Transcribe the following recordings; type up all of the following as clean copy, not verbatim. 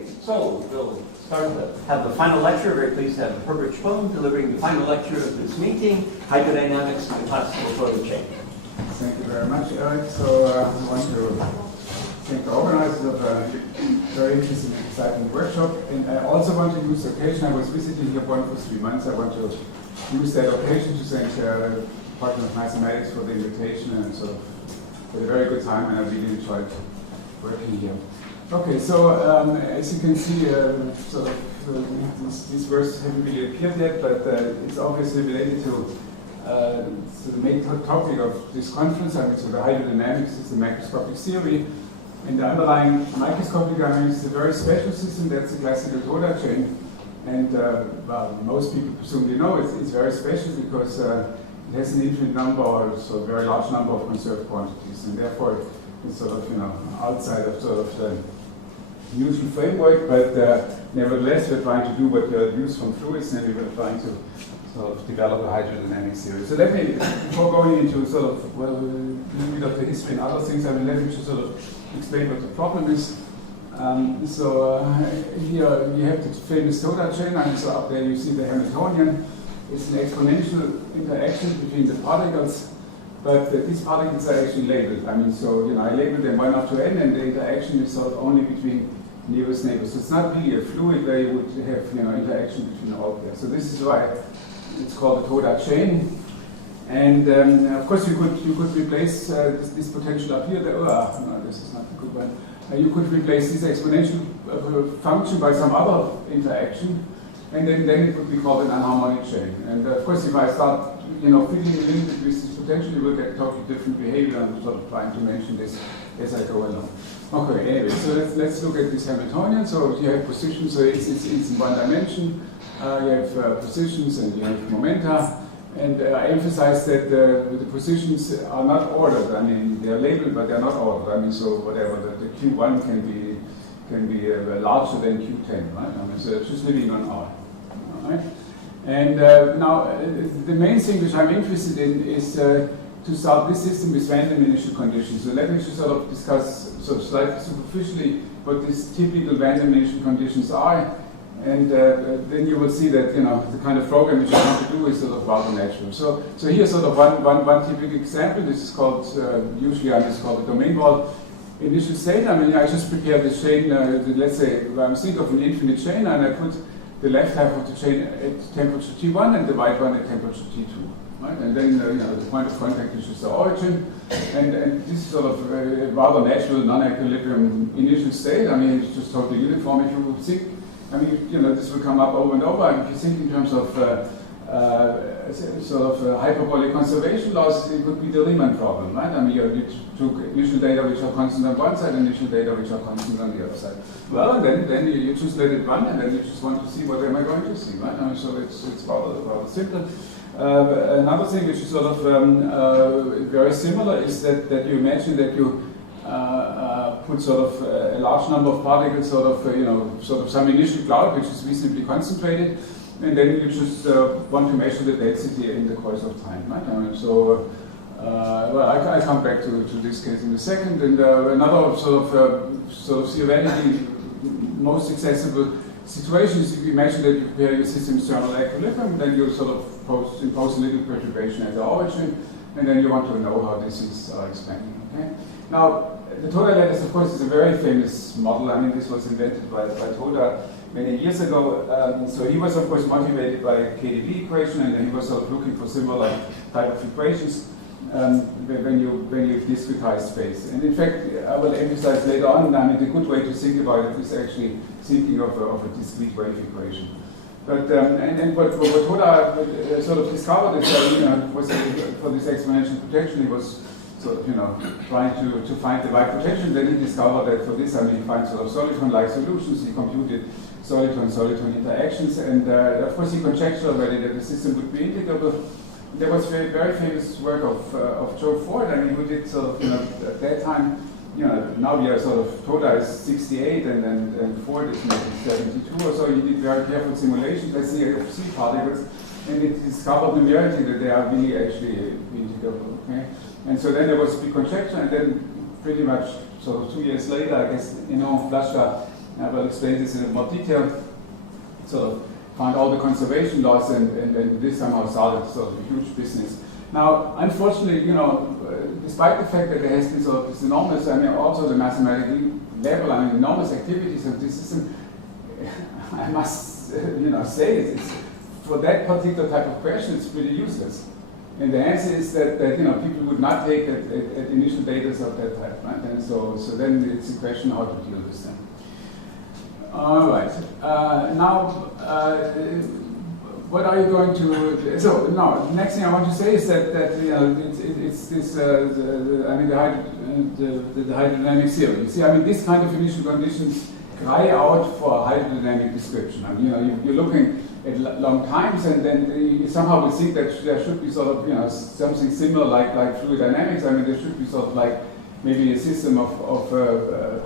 Okay, so we'll have the final lecture. Very pleased to have Herbert Spohn delivering the final lecture of this meeting, Hydrodynamics and the Classical Photo Chain. Thank you very much, Eric. So I want to thank the organizers of a very interesting and exciting workshop. And I also want to use the occasion, I was visiting here for 3 months, I want to use that occasion to thank the Department of Mathematics for the invitation and sort of for a very good time, and I really enjoyed working here. Okay, so as you can see, these words haven't really appeared yet, but it's obviously related to the main topic of this conference. I mean, so the hydrodynamics is the macroscopic theory, and the underlying microscopic dynamics is a very special system. That's the classical Toda chain, and well, most people presumably know it's very special because it has an infinite number, or so a very large number of conserved quantities, and therefore it's sort of outside of sort of the usual framework. But nevertheless, we're trying to do what we use from fluids, and we're trying to sort of develop a hydrodynamic theory. So let me, before going into sort of a little bit of the history and other things, I mean, let me just sort of explain what the problem is. Here we have the famous Toda chain, and so up there you see the Hamiltonian. It's an exponential interaction between the particles, but these particles are actually labeled. I mean, so I label them 1 up to n, and the interaction is sort of only between nearest neighbors. So it's not really a fluid where you would have interaction between all pairs. So this is why it's called the Toda chain. And of course, you could replace this potential up here. No, this is not a good one. You could replace this exponential function by some other interaction, and then it would be called an anharmonic chain. And of course, if I start fiddling a little bit with this potential, you will get totally different behavior. I'm sort of trying to mention this as I go along. Okay, anyway, so let's look at this Hamiltonian. So you have positions, so it's in one dimension. You have positions and you have momenta. And I emphasize that the positions are not ordered. I mean, they are labeled, but they are not ordered. I mean, so whatever, the Q1 can be larger than Q10, right? I mean, so it's just living on R. Right? And now, the main thing which I'm interested in is to start this system with random initial conditions. So let me just sort of discuss sort of slightly superficially what these typical random initial conditions are. And then you will see that the kind of program which I want to do is sort of rather natural. So here's sort of one typical example. This is called usually I just call it domain wall initial state. I mean, I just prepare this chain. Let's say I'm thinking of an infinite chain, and I put the left half of the chain at temperature T1 and the right one at temperature T2. Right? And then the point of contact is just the origin, and this is sort of a rather natural non-equilibrium initial state. I mean, it's just totally uniform. If you think. I mean, this will come up over and over. And if you think in terms of hyperbolic conservation laws, it would be the Riemann problem, right? I mean, you took initial data which are constant on one side and initial data which are constant on the other side. Well, and then you just let it run, and then you just want to see what am I going to see, right? I mean, so it's rather simple. Another thing which is sort of very similar is that you imagine that you put sort of a large number of particles, sort of some initial cloud which is reasonably concentrated, and then you just want to measure the density in the course of time, right? Well, I come back to this case in a second, and another sort of theoretically most accessible situation is if you imagine that you prepare your system's thermal equilibrium, then you sort of impose a little perturbation at the origin, and then you want to know how this is expanding. Okay? Now, the Toda lattice, of course, is a very famous model. I mean, this was invented by Toda many years ago. So he was, of course, motivated by a KdV equation, and then he was sort of looking for similar type of equations when you discretize space. And in fact, I will emphasize later on, I mean, the good way to think about it is actually thinking of a discrete wave equation. But and what Toda sort of discovered is that was for this exponential protection, he was sort of trying to find the right protection. Then he discovered that for this, I mean, he finds sort of soliton-like solutions. He computed soliton-soliton interactions, and of course he conjectured already that the system would be integrable. There was very, very famous work of Joe Ford. I mean, who did sort of at that time. Now we are sort of Toda is 68 and Ford is maybe 72 or so. He did very careful simulations, let's say, of C particles, and it discovered numerically that they are really actually integrable. Okay? And so then there was a big conjecture, and then pretty much sort of 2 years later, I guess, Flasher I will explain this in more detail. So found all the conservation laws, and this somehow started sort of a huge business. Now, unfortunately, you know, despite the fact that there has been sort of this enormous, I mean, also the mathematical level, I mean, enormous activities of this system, I must, you know, say it's for that particular type of question, it's pretty useless. And the answer is that you know, people would not take at initial data of that type, right? And so then it's a question how to deal with them. All right. Now, what are you going to? So now, the next thing I want to say is that you know, it's this. I mean, the hydrodynamic theory. You see, I mean, this kind of initial conditions cry out for a hydrodynamic description. I mean, you know, you're looking at long times, and then you somehow will think that there should be sort of, you know, something similar like fluid dynamics. I mean, there should be sort of like maybe a system of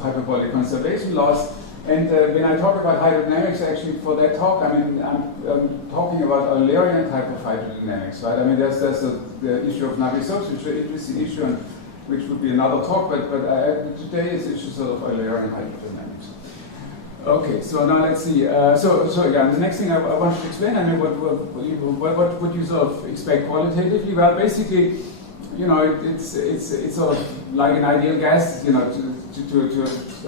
hyperbolic conservation laws. And when I talk about hydrodynamics, actually for that talk, I mean, I'm talking about Eulerian type of hydrodynamics, right? I mean, there's the issue of Navier-Stokes, which is the issue, and which would be another talk, but today is issue sort of Eulerian hydrodynamics. Okay, so now let's see. So yeah, the next thing I want to explain, I mean, what would you sort of expect qualitatively? Well, basically, you know, it's sort of like an ideal gas, you know,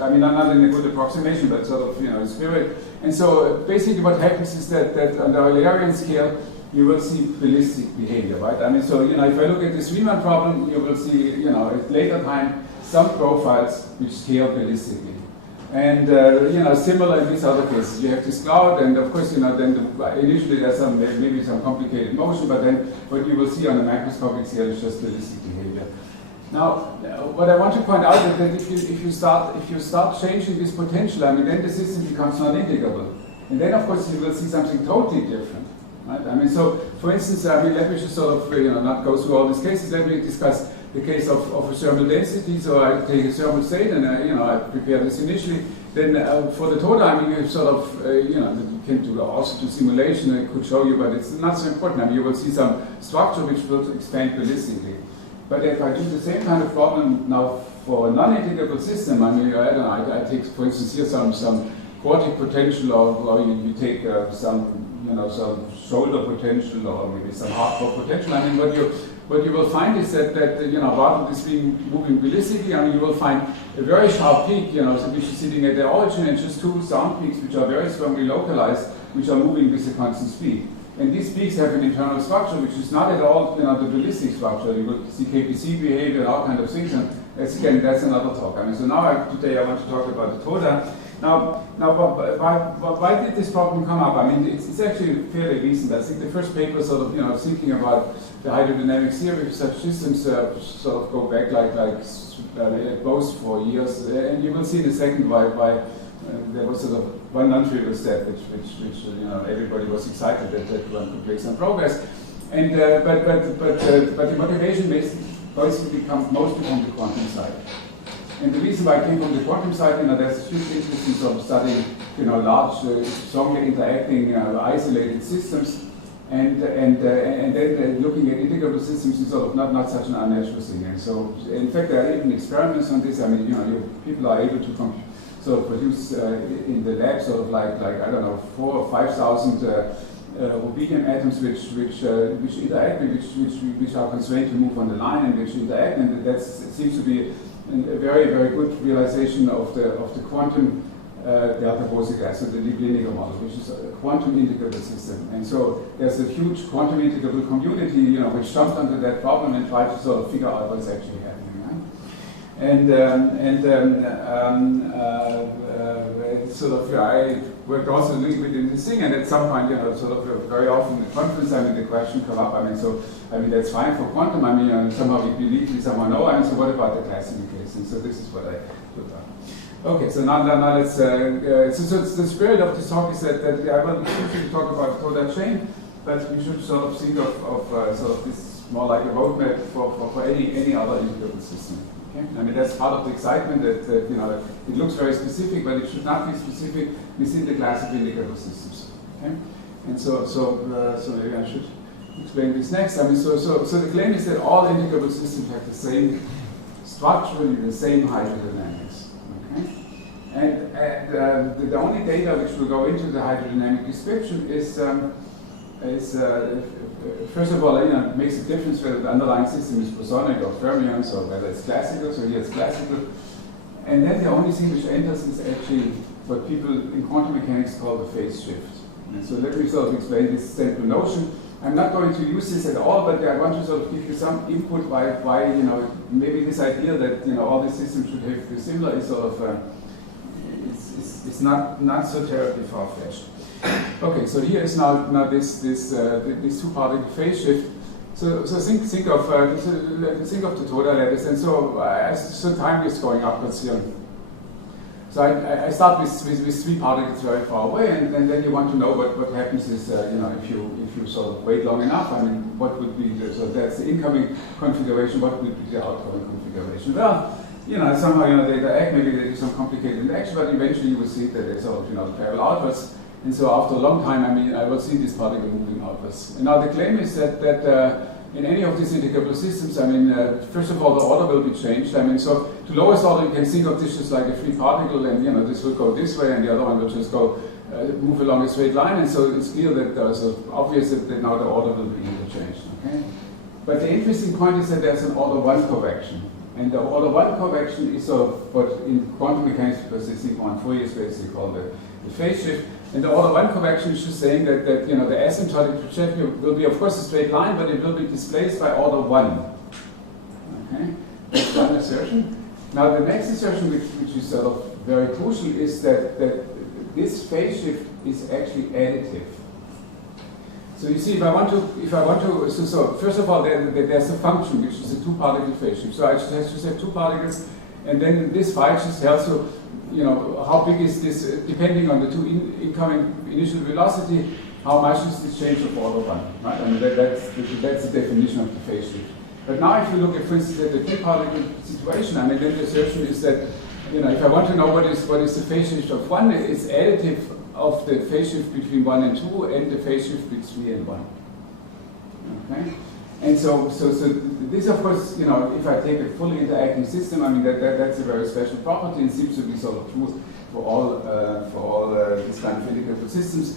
I mean, not in a good approximation, but sort of, you know, spirit. And so basically what happens is that on the Eulerian scale, you will see ballistic behavior, right? I mean, so, you know, if I look at this Riemann problem, you will see, you know, at later time, some profiles which scale ballistically. And, you know, similar in these other cases, you have this cloud, and of course, you know, then initially there's maybe some complicated motion, but then what you will see on the macroscopic scale is just ballistic behavior. Now, what I want to point out is that if you start changing this potential, I mean, then the system becomes non-integrable, and then of course you will see something totally different, right? I mean, so for instance, I mean, let me just sort of, you know, not go through all these cases. Let me discuss the case of a thermal density. So I take a thermal state, and you know, I prepare this initially. Then for the Toda, I mean, you sort of, you know, you can do also do simulation. I could show you, but it's not so important. I mean, you will see some structure which will expand ballistically. But if I do the same kind of problem now for a non-integrable system, I mean, I don't know, I take, for instance, here some quartic potential, or you take some, you know, some shoulder potential, or maybe some hardcore potential. I mean, what you will find is that you know, rather than this being moving ballistically, I mean, you will find a very sharp peak, you know, so which is sitting at the origin, and just two sound peaks which are very strongly localized, which are moving with a constant speed. And these peaks have an internal structure which is not at all, you know, the ballistic structure. You will see KPC behavior and all kinds of things, and that's another talk. I mean, so now today I want to talk about the Toda. Now, why did this problem come up? I mean, it's actually fairly recent. I think the first paper sort of, you know, thinking about the hydrodynamic theory of such systems sort of go back like both for years, and you will see in a second why there was sort of one non-trivial step which you know, everybody was excited that one could make some progress, and but the motivation basically comes mostly from the quantum side. And the reason why I came from the quantum side, you know, there's a huge interest in sort of studying, you know, large, strongly interacting, isolated systems, and then looking at integrable systems is sort of not such an unnatural thing. And so, in fact, there are even experiments on this. I mean, you know, people are able to sort of produce in the lab sort of like I don't know, 4,000 or 5,000 rubidium atoms which interact, which are constrained to move on the line and which interact, and that seems to be a very, very good realization of the quantum delta Bose gas, so the Lieb-Liniger model, which is a quantum integrable system. And so there's a huge quantum integrable community, you know, which jumped onto that problem and tried to sort of figure out what's actually happening, right? Sort of, I worked also a little bit in this thing, and at some point, you know, sort of very often in the conference, I mean, the question come up. I mean, so I mean, that's fine for quantum. I mean, somehow we believe, we somehow know. I mean, so what about the classical case? And so this is what I do. Okay, so now let's. So the spirit of this talk is that I want to talk about Toda chain, but we should sort of think of sort of this more like a roadmap for any other integrable system. Okay? I mean, that's part of the excitement that you know, it looks very specific, but it should not be specific within the classical integrable systems. Okay? And so maybe I should explain this next. I mean, so the claim is that all integrable systems have the same structurally the same hydrodynamics. Okay? And the only data which will go into the hydrodynamic description is first of all, it makes a difference whether the underlying system is bosonic or fermions or whether it's classical. So here it's classical. And then the only thing which enters is actually what people in quantum mechanics call the phase shift. And so let me sort of explain this simple notion. I'm not going to use this at all, but I want to sort of give you some input why maybe this idea that all these systems should have the similar is sort of it's not so terribly far-fetched. Okay, so here is now this two particle phase shift. So think of the Toda lattice, and so time is going upwards here. So I start with three particles very far away, and then you want to know what happens is if you sort of wait long enough. I mean, what would be so that's the incoming configuration. What would be the outgoing configuration? Well, somehow they act. Maybe they do some complicated interaction, but eventually you will see that they sort of travel outwards. And so after a long time, I will see this particle moving outwards. And now the claim is that in any of these integrable systems, first of all, the order will be changed. So to lowest order, you can think of this as like a free particle, and this will go this way, and the other one will just go move along a straight line. And so it's clear that there's obvious that now the order will be interchanged. Okay? But the interesting point is that there's an order 1 correction. And the order 1 correction is sort of what in quantum mechanics, because they think on Fourier space, they call the phase shift. And the order 1 correction is just saying that the asymptotic trajectory will be, of course, a straight line, but it will be displaced by order 1. Okay, that's one assertion. Now the next assertion, which is sort of very crucial, is that this phase shift is actually additive. So you see, if I want to, so first of all, there's a function which is a two-particle phase shift. So I just have two particles, and then this phi just tells you, how big is this, depending on the two incoming initial velocity, how much is this change of order 1, right? That's the definition of the phase shift. But now if you look at, for instance, at the two-particle situation, then the assertion is that, if I want to know what is the phase shift of 1, it's additive of the phase shift between 1 and 2 and the phase shift between 3 and 1. Okay? And so this, of course, if I take a fully interacting system, that's a very special property and seems to be sort of true for all these kind of integrable systems.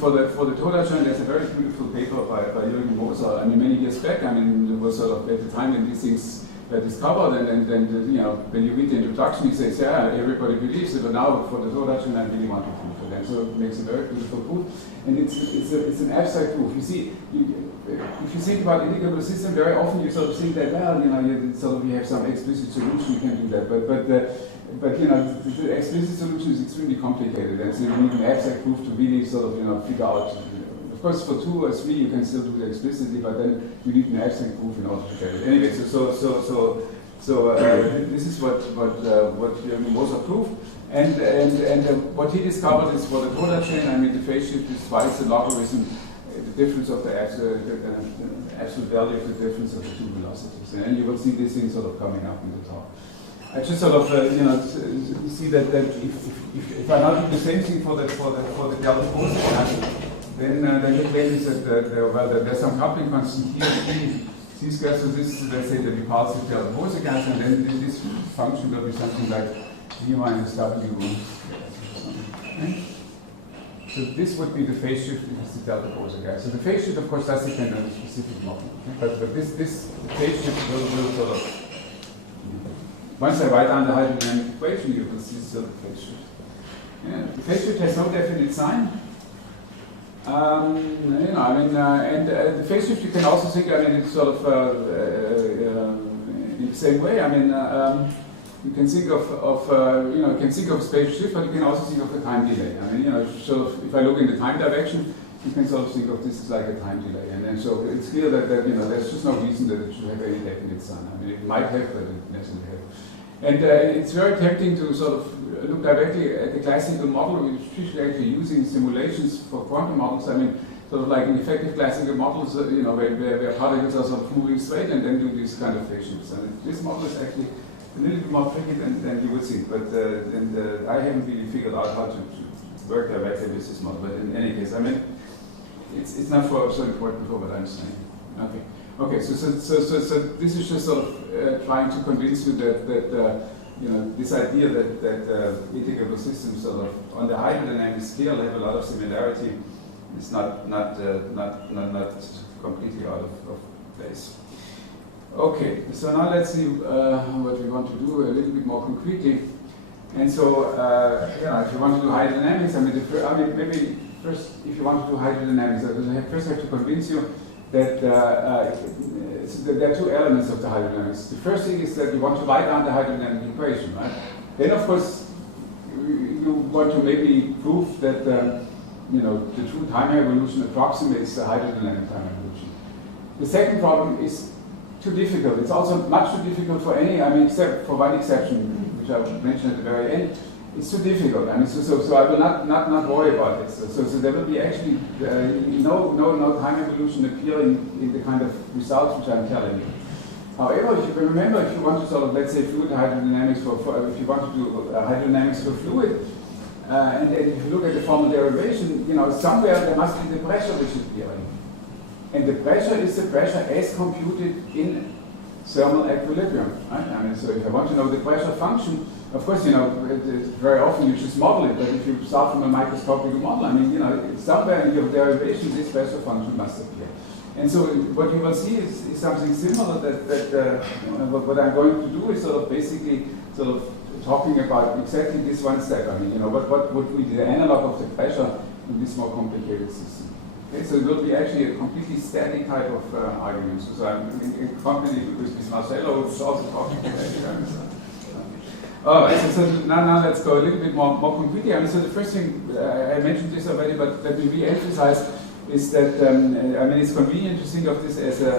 For the Toda joint, there's a very beautiful paper by Jürgen Moser. Many years back. It was sort of at the time when these things were discovered, and then when you read the introduction, he says, yeah, everybody believes it, but now for the Toda joint, I really want to prove it. And so it makes a very beautiful proof, and it's an abstract proof. You see. If you think about integrable system, very often you sort of think that, we have some explicit solution, we can do that. But the explicit solution is extremely complicated, and so you need an abstract proof to really sort of figure out. Of course, for 2 or 3 you can still do it explicitly, but then you need an abstract proof in order to get it. Anyway, so this is what Jürgen Moser proved, and what he discovered is for the Toda chain. The phase shift is twice the logarithm. The difference of the absolute value of the difference of the two velocities, and you will see this thing sort of coming up in the talk. I just sort of see that if I now do the same thing for the delta Bose, then the claim is that there's some coupling constant here between these guys. So this, let's say, the repulsive delta Bose gas, and then this function will be something like v minus w. Okay? So this would be the phase shift because the delta Bose gas. So the phase shift, of course, does depend on the specific model. Okay? But this phase shift will sort of, once I write down the hydrodynamic equation, you will see still the phase shift. Yeah, the phase shift has no definite sign. And the phase shift you can also think. It's sort of in the same way. You can think of spatial shift, but you can also think of a time delay. If I look in the time direction, you can sort of think of this as like a time delay. And so it's clear that there's just no reason that it should have any definite sign. It might have, but it doesn't have. And it's very tempting to sort of look directly at the classical model, which is actually using simulations for quantum models. Sort of like in effective classical models, where particles are sort of moving straight and then do these kind of phase shifts. And this model is actually a little bit more tricky than you would think, but I haven't really figured out how to work directly with this model. But in any case, it's not so important for what I'm saying. Okay. So this is just sort of trying to convince you that this idea that integrable systems sort of on the hydrodynamic scale have a lot of similarity is not completely out of place. Okay, so now let's see what we want to do a little bit more concretely. And so, if you want to do hydrodynamics, maybe first, if you want to do hydrodynamics, I first have to convince you that there are two elements of the hydrodynamics. The first thing is that you want to write down the hydrodynamic equation, right? Then, of course, you want to maybe prove that the true time evolution approximates the hydrodynamic time evolution. The second problem is too difficult. It's also much too difficult for any, except for one exception, which I mentioned at the very end. It's too difficult. So I will not worry about it. So there will be actually no time evolution appearing in the kind of results which I'm telling you. However, if you remember, if you want to sort of, let's say, fluid hydrodynamics if you want to do hydrodynamics for fluid, and if you look at the formal derivation, somewhere there must be the pressure which is appearing. And the pressure is the pressure as computed in thermal equilibrium, right? So if I want to know the pressure function, of course, very often you just model it, but if you start from a microscopic model, somewhere in your derivation, this pressure function must appear. And so what you will see is something similar that what I'm going to do is basically talking about exactly this one step. What would be the analog of the pressure in this more complicated system? Okay, so it will be actually a completely static type of argument. So I'm in company with this Marcello, who's also talking about that. All right, so now let's go a little bit more concretely. So the first thing, I mentioned this already, but let me re-emphasize, is that it's convenient to think of this as a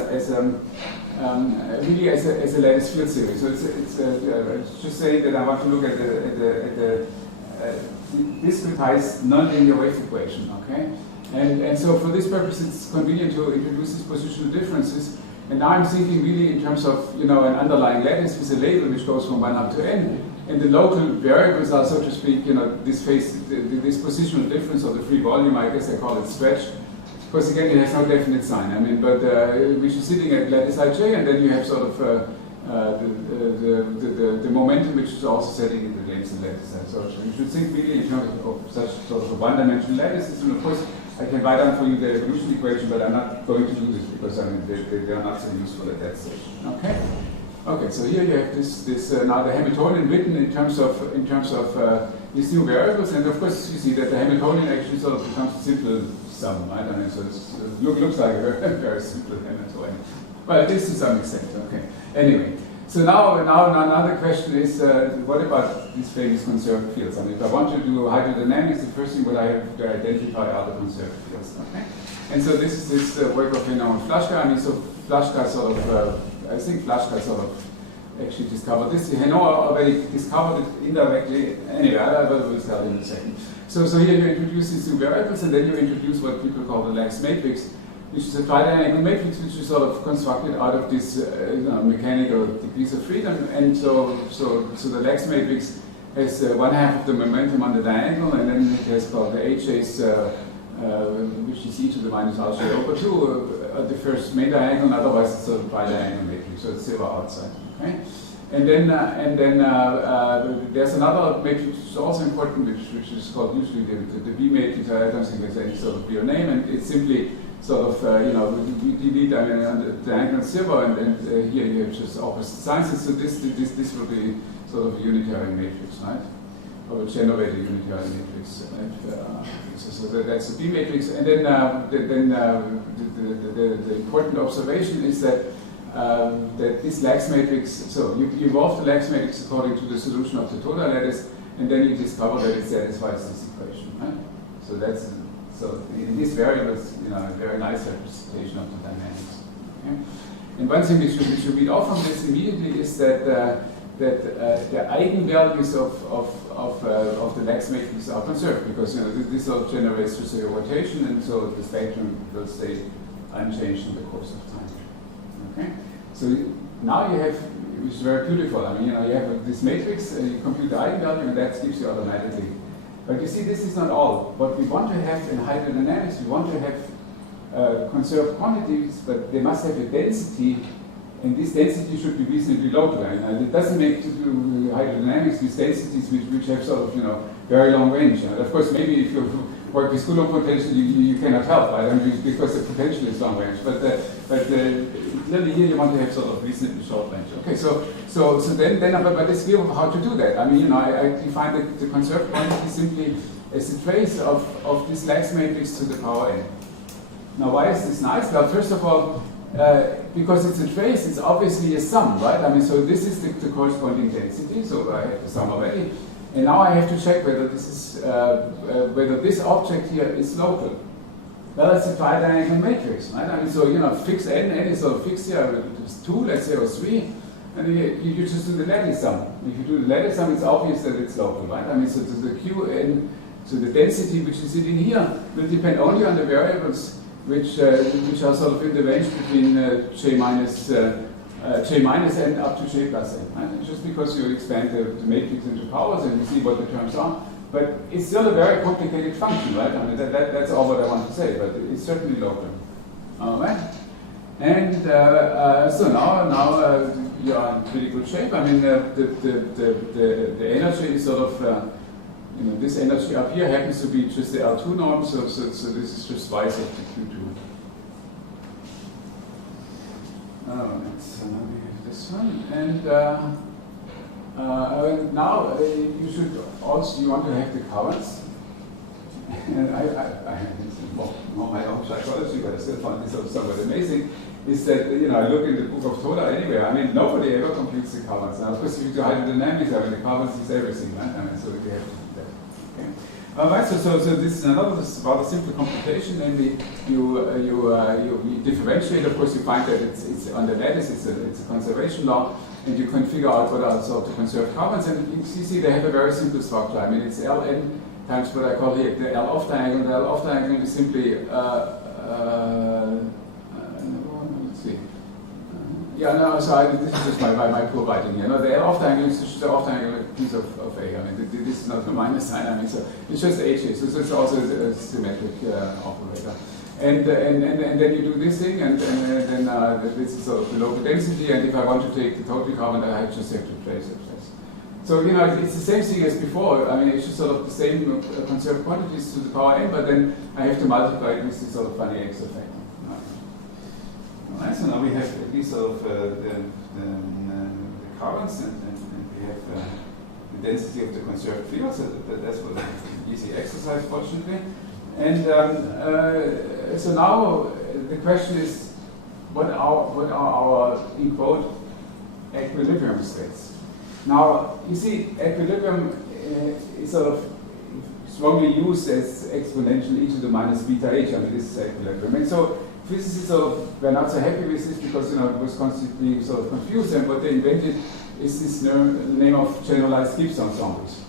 lattice field theory. So it's just saying that I want to look at the discretized nonlinear wave equation. Okay. And so for this purpose, it's convenient to introduce these positional differences. And now I'm thinking really in terms of an underlying lattice with a label which goes from 1 up to n. And the local variables are, so to speak, this positional difference or the free volume, I guess I call it stretch. Of course, again, it has no definite sign. But which is sitting at lattice ij, and then you have sort of the momentum which is also setting in the length and lattice. So you should think really in terms of such sort of a one-dimensional lattice system. Of course, I can write down for you the evolution equation, but I'm not going to do this because they are not so useful at that stage. Okay. Okay. So here you have this now the Hamiltonian written in terms of these new variables, and of course you see that the Hamiltonian actually sort of becomes a simple sum, right? So it looks like a very, very simple Hamiltonian. Well, at least to some extent. Okay. Anyway. So now the question is, what about these famous conserved fields? If I want to do hydrodynamics, the first thing what I have to identify are the conserved fields. Okay? And so this is this work of Henault and Flaschka. So Flaschka sort of actually discovered this. Henault already discovered it indirectly. Anyway, I will tell you in a second. So here you introduce these two variables, and then you introduce what people call the Lax matrix, which is a tri-diagonal matrix which is sort of constructed out of this mechanical degrees of freedom. And so the Lax matrix has 1/2 of the momentum on the diagonal, and then it has called the HAs, which is e to the minus r squared over 2 at the first main diagonal, otherwise it's a tri-diagonal matrix, so it's 0 outside. Okay? And then there's another matrix which is also important, which is called usually the B matrix. I don't think there's any sort of real name, and it's simply sort of, we delete on the diagonal 0, and here you have just opposite signs. So this will be sort of a unitary matrix, right? Or will generate a unitary matrix. So that's the B matrix. And then the important observation is that this Lax matrix, so you evolve the Lax matrix according to the solution of the Toda lattice, and then you discover that it satisfies this equation, right? So in these variables, a very nice representation of the dynamics. Okay? And one thing which you read off from this immediately is that the eigenvalues of the Lax matrix are conserved, because this all generates just a rotation, and so the spectrum will stay unchanged in the course of time. Okay? So now you have, which is very beautiful. You have this matrix, you compute the eigenvalue, and that gives you automatically. But you see, this is not all. What we want to have in hydrodynamics, we want to have conserved quantities, but they must have a density And this density should be reasonably local. And it doesn't make to do hydrodynamics with densities which have sort of, very long range. And of course, maybe if you work with Coulomb potential, you cannot help, right? I mean, because the potential is long range. But clearly here you want to have sort of reasonably short range. Okay, so then but it's clear how to do that. I mean, I define the conserved quantity simply as a trace of this Lax matrix to the power n. Now, why is this nice? Well, first of all, because it's a trace, it's obviously a sum, right? I mean, so this is the corresponding density, so I have the sum already. And now I have to check whether this is whether this object here is local. Well, it's a tridiagonal matrix, right? I mean, so fix n is sort of fixed here. It's 2, let's say, or 3, and you just do the lattice sum. If you do the lattice sum, it's obvious that it's local, right? I mean, so the qn, so the density which is in here will depend only on the variables which are sort of in the range between j minus n up to j plus n. Right? Just because you expand the matrix into powers and you see what the terms are. But it's still a very complicated function, right? I mean, that's all what I want to say, but it's certainly local. All right? And so now you are in pretty good shape. I mean, the energy is sort of, this energy up here happens to be just the L2 norm, so this is just twice of the Q2. So now we have this one, and now you should also, you want to have the currents. And I more my own psychology, but I still find this somewhat amazing, is that, I look in the book of Toda anyway, I mean, nobody ever computes the currents. Now, of course, if you do hydrodynamics, I mean, the currents is everything, right? I mean, so we have to do that. Okay. All right, so this is another rather simple computation, namely you differentiate. Of course, you find that it's on the lattice, it's a conservation law, and you can figure out what are sort of the conserved currents, and you see they have a very simple structure. I mean, it's Ln times what I call here the L off diagonal. The L off diagonal is simply let's see. This is just my poor writing here. No, the L off diagonal is just the off diagonal piece of A. I mean, this is not the minus sign. I mean, so it's just HA. So it's also a symmetric operator. And then you do this thing, and then this is sort of the local density. And if I want to take the total carbon, I just have to trace it. So it's the same thing as before. I mean, it's just sort of the same conserved quantities to the power n, but then I have to multiply it with this sort of funny extra factor. All right, so now we have at least sort of the currents, and we have the density of the conserved field. So that's what an easy exercise, fortunately. And so now the question is, what are our, in quote, equilibrium states? Now, you see, equilibrium is sort of strongly used as exponential e to the minus beta h. I mean, this is equilibrium. And so physicists were not so happy with this because, it was constantly sort of confused. And what they invented is this name of generalized Gibbs ensembles.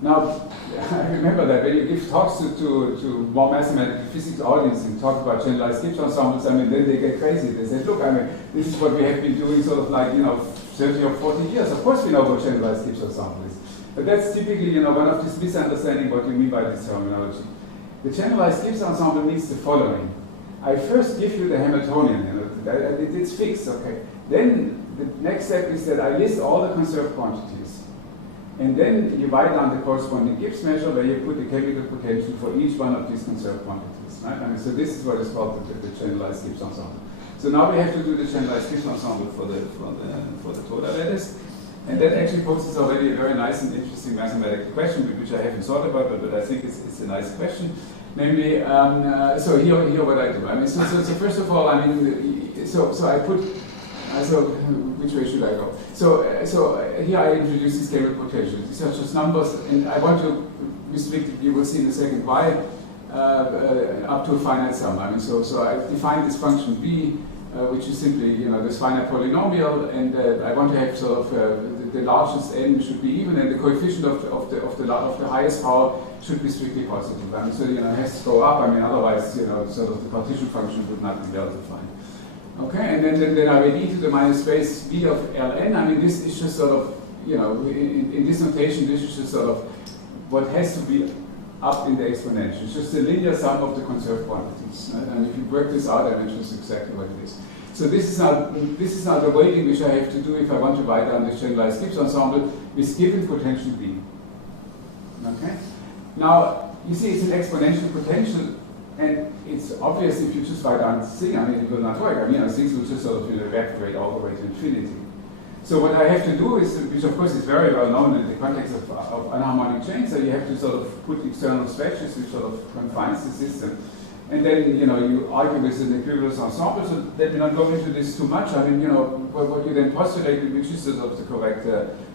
Now, I remember that when you give talks to more mathematical physics audience and talk about generalized Gibbs ensembles, I mean, then they get crazy. They say, look, I mean, this is what we have been doing sort of like, 30 or 40 years. Of course we know what generalized Gibbs ensemble is. But that's typically, one of these misunderstanding what you mean by this terminology. The generalized Gibbs ensemble means the following. I first give you the Hamiltonian, it's fixed, okay. Then the next step is that I list all the conserved quantities. And then you write down the corresponding Gibbs measure where you put the chemical potential for each one of these conserved quantities. Right? I mean, so this is what is called the generalized Gibbs ensemble. So now we have to do the generalized Gibbs ensemble for the Toda lattice. And that actually poses already a very nice and interesting mathematical question, which I haven't thought about, but I think it's a nice question. Namely, so here what I do. I mean, so first of all, I mean, so I put, so which way should I go? So here I introduce these chemical potentials. These are just numbers, and I want to restrict it, you will see in a second why, up to a finite sum. I mean, so I define this function b, which is simply, this finite polynomial, and I want to have sort of the largest n should be even, and the coefficient of the highest power should be strictly positive. I mean, so it has to go up. I mean, otherwise, sort of the partition function would not be well defined. Okay, and then I will e to the minus base b of Ln. I mean, this is just sort of, in this notation, this is just sort of what has to be up in the exponential. It's just a linear sum of the conserved quantities. Right? And if you work this out, I mean, it's just exactly what it is. So this is now the weighting which I have to do if I want to write down this generalized Gibbs ensemble with given potential B. Okay? Now, you see it's an exponential potential, and it's obvious if you just write down thing, I mean, it will not work. I mean, things will just sort of evaporate all the way to infinity. So what I have to do is, which of course is very well known in the context of anharmonic chains, so you have to sort of put external stretches which sort of confines the system. And then, you argue with an equivalence ensemble, so let me not go into this too much. I mean, what you then postulate, which is sort of the correct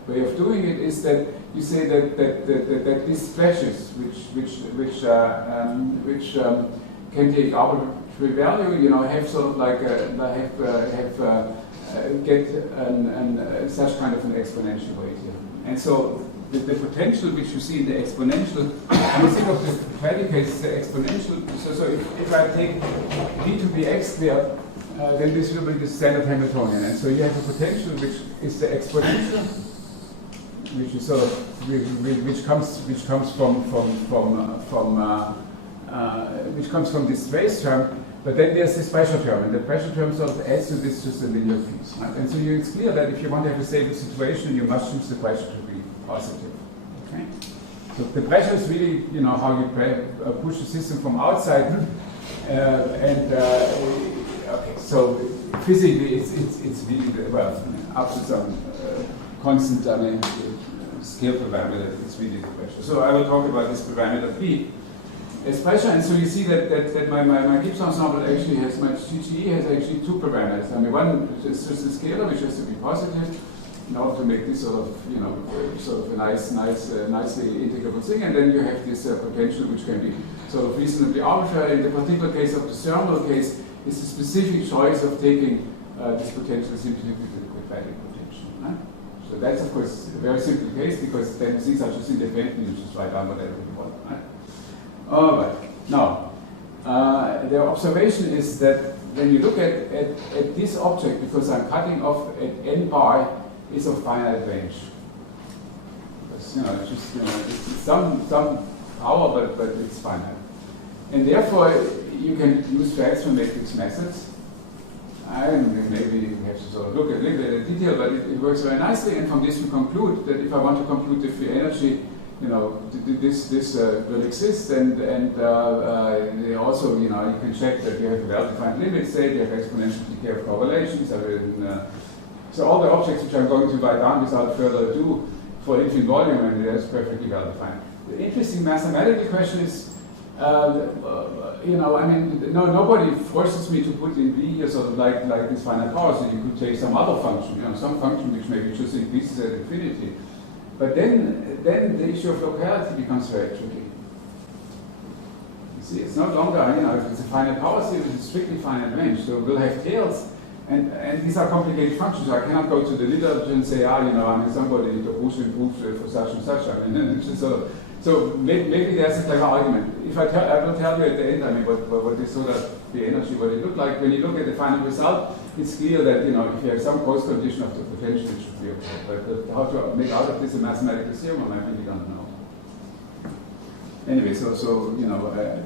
way of doing it, is that you say that these stretches, which can take arbitrary value, have sort of like get such kind of an exponential weight here. And so the potential which you see in the exponential, you think of the predicate as the exponential. So if I take d to be x squared, then this will be the standard Hamiltonian. And so you have a potential which is the exponential, which is sort of which comes from this space term. But then there's this pressure term, and the pressure term sort of adds to this just a linear piece. Right? And so it's clear that if you want to have a stable situation, you must choose the pressure to be positive. Okay? So the pressure is really, how you push the system from outside. Okay, so physically it's really, well, up to some constant, scale parameter, it's really the pressure. So I will talk about this parameter P as pressure, and so you see that my Gibbs ensemble actually has, my GGE has actually two parameters. I mean, one is just a scalar which has to be positive in order to make this sort of a nicely integrable thing, and then you have this potential which can be sort of reasonably arbitrary. In the particular case of the thermal case, it's a specific choice of taking this potential simply with the quadratic potential. Right? So that's of course a very simple case, because then things are just independent, you just write down whatever you want. Right? All right. Now, the observation is that when you look at this object, because I'm cutting off at n bar, is of finite range. Because, it's just, it's some power, but it's finite. And therefore, you can use transfer matrix methods. And maybe you have to sort of look a little bit at the detail, but it works very nicely. And from this, we conclude that if I want to compute the free energy, this will exist, and also, you can check that you have a well-defined limit state, you have exponential decay of correlations. So all the objects which I'm going to write down without further ado for infinite volume, and that's perfectly well-defined. The interesting mathematical question is, nobody forces me to put in V here sort of like this finite power, so you could take some other function, some function which maybe just increases at infinity. But then the issue of locality becomes very tricky. You see, it's no longer, if it's a finite power series, it's strictly finite range. So we'll have tails, and these are complicated functions. I cannot go to the literature and say, somebody who's improved for such and such. So maybe there's a clever argument. I will tell you at the end, what this sort of the energy, what it looked like. When you look at the final result, it's clear that, if you have some close condition of the potential, it should be okay. But how to make out of this a mathematical theorem, I really don't know. Anyway, so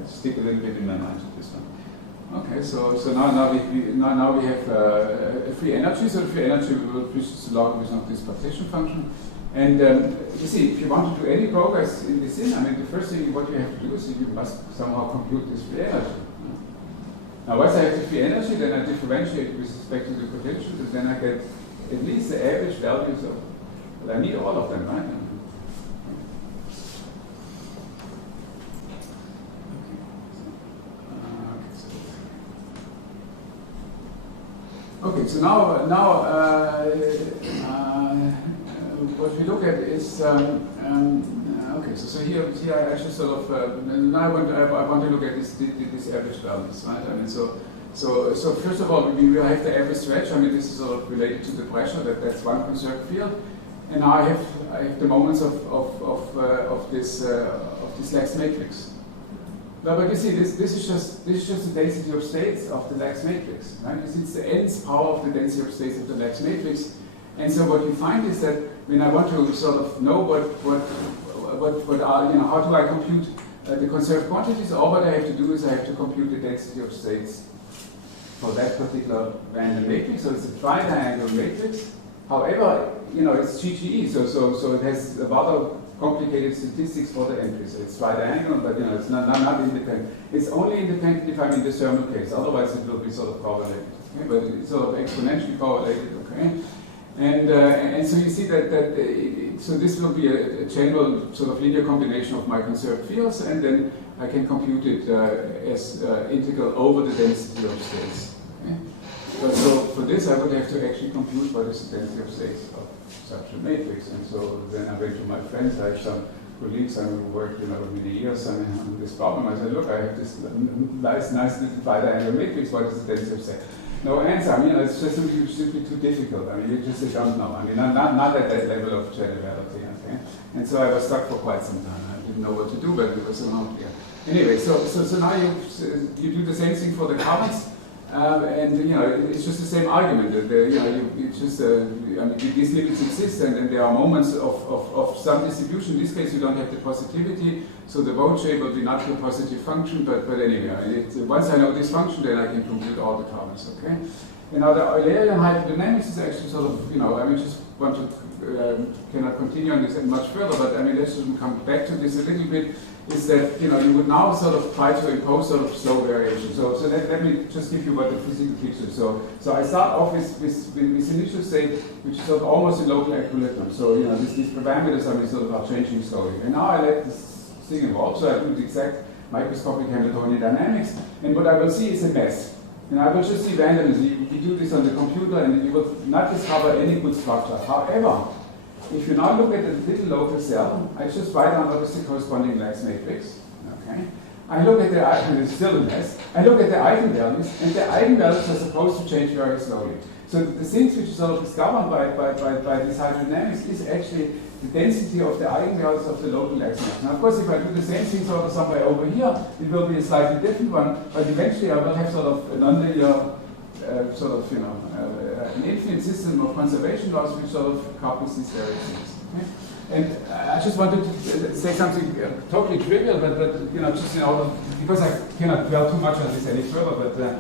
stick a little bit in my mind to this one. Okay, so now we have a free energy. So the free energy will push the logarithm of this partition function. And you see, if you want to do any progress in this thing, the first thing what you have to do is you must somehow compute this free energy. Now, once I have the free energy, then I differentiate with respect to the potential, and then I get at least the average values of. Well, I need all of them, right? Okay, so now what we look at is okay. So here I actually sort of now I want to look at this average values, right? So first of all, we will have the average stretch. This is sort of related to the pressure. That's one conserved field, and now I have the moments of this Lax matrix. But you see, this is just the density of states of the Lax matrix, right? It's the nth power of the density of states of the Lax matrix. And so what you find is that when I want to sort of know what are, how do I compute the conserved quantities, all what I have to do is I have to compute the density of states for that particular random matrix. So it's a tridiagonal matrix. However, you know, it's GGE, so it has a rather complicated statistics for the entry. So it's tridiagonal, but you know, it's not independent. It's only independent if I'm in the thermal case. Otherwise, it will be sort of correlated. Okay? But it's sort of exponentially correlated. Okay. And so you see so this will be a general sort of linear combination of my conserved fields, and then I can compute it as integral over the density of states. Okay? So for this, I would have to actually compute what is the density of states of such a matrix. And so then I went to my friends. I have some colleagues who worked, over many years on this problem. I said, look, I have this nice little tridiagonal matrix. What is the density of states? No answer. I mean, it's just simply too difficult. I mean, you just don't know. I mean, not at that level of generality. Okay? And so I was stuck for quite some time. I didn't know what to do, but it was around here. Anyway, so now you do the same thing for the carbons, and it's just the same argument. It's just I mean, these limits exist, and there are moments of some distribution. In this case, you don't have the positivity, so the Roche will be not a positive function. But anyway, I mean, once I know this function, then I can compute all the carbons. Okay. And now the Eulerian hydrodynamics is actually sort of I mean, just want to cannot continue on this much further, but I mean, let's just come back to this a little bit. Is that you would now sort of try to impose sort of slow variation. So let me just give you what the physical picture is. So I start off with this initial state, which is sort of almost in local equilibrium. So these parameters are changing slowly. And now I let this thing evolve. So I do the exact microscopic Hamiltonian dynamics, and what I will see is a mess. And I will just see randomness. You do this on the computer, and you will not discover any good structure. However, if you now look at the little local cell, I just write down what is the corresponding Lax matrix. Okay. I look at the eigenvalues, it's still a mess. I look at the eigenvalues, and the eigenvalues are supposed to change very slowly. So the things which is sort of discovered by this hydrodynamics is actually the density of the eigenvalues of the local Lax matrix. Now, of course, if I do the same thing sort of somewhere over here, it will be a slightly different one, but eventually I will have sort of a nonlinear an infinite system of conservation laws which sort of couples these various things. Okay? And I just wanted to say something totally trivial, but just because I cannot dwell too much on this any further, but to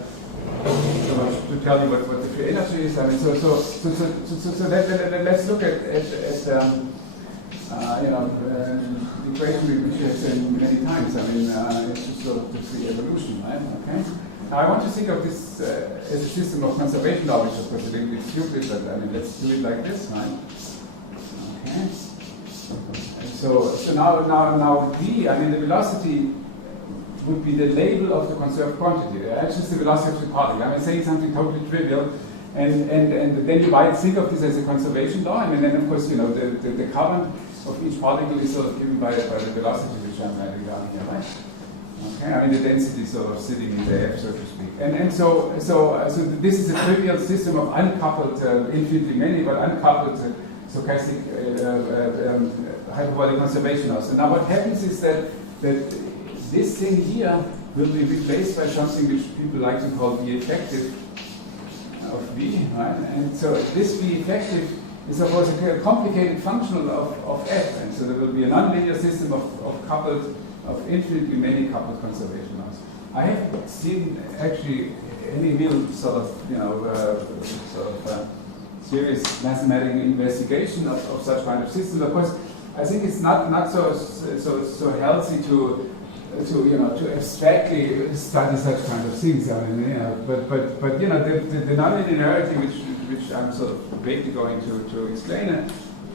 tell you what the free energy is. I mean, so let's look at the equation which you have seen many times. I mean, it's just sort of the free evolution, right? Okay. Now, I want to think of this as a system of conservation law, which of course is a little bit stupid, but I mean, let's do it like this, right? Okay. And so now V, I mean, the velocity would be the label of the conserved quantity. That's just the velocity of the particle. I'm saying something totally trivial, and then you might think of this as a conservation law, and then of course, the current of each particle is sort of given by the velocity which I'm writing down here, right? Okay, I mean the density is sort of sitting in the F, so to speak. And so this is a trivial system of uncoupled, infinitely many, but uncoupled stochastic hyperbolic conservation laws. So now what happens is that this thing here will be replaced by something which people like to call V effective of V, right? And so this V effective is of course a complicated function of F, and so there will be a nonlinear system of infinitely many coupled conservation laws. I haven't seen actually any real sort of serious mathematical investigation of such kind of systems. Of course, I think it's not so healthy to abstractly study such kind of things. I mean, but the nonlinearity which I'm sort of vaguely going to explain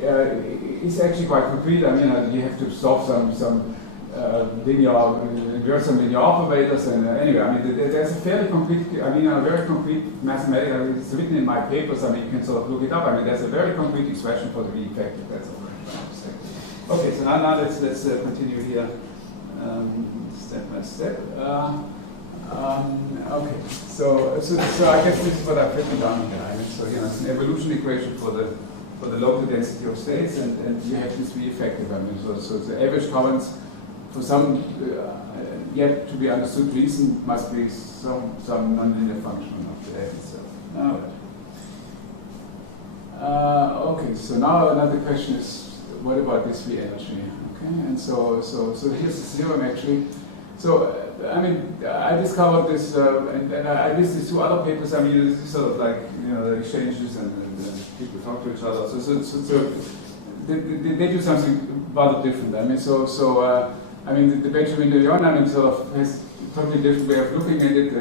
is actually quite concrete. I mean, you have to solve some linear operators, and anyway, I mean, there's a fairly concrete, a very concrete mathematical, it's written in my papers, I mean, you can sort of look it up. I mean, there's a very concrete expression for the V effective, that's all I'm trying to say. Okay, so now let's continue here step by step. Okay, so I guess this is what I've written down here. I mean, so, it's an evolution equation for the local density of states, and you have this V effective. I mean, so the average currents for some yet to be understood reason must be some nonlinear function of the F itself. Okay, so now another question is, what about this V energy? Okay, and so here's the theorem actually. So I mean, I discovered this, and I listed these two other papers. I mean, this is sort of like, you know, the exchanges and people talk to each other. So they do something rather different. I mean, I mean, the Benjamin de Leon, I mean, sort of has a totally different way of looking at it,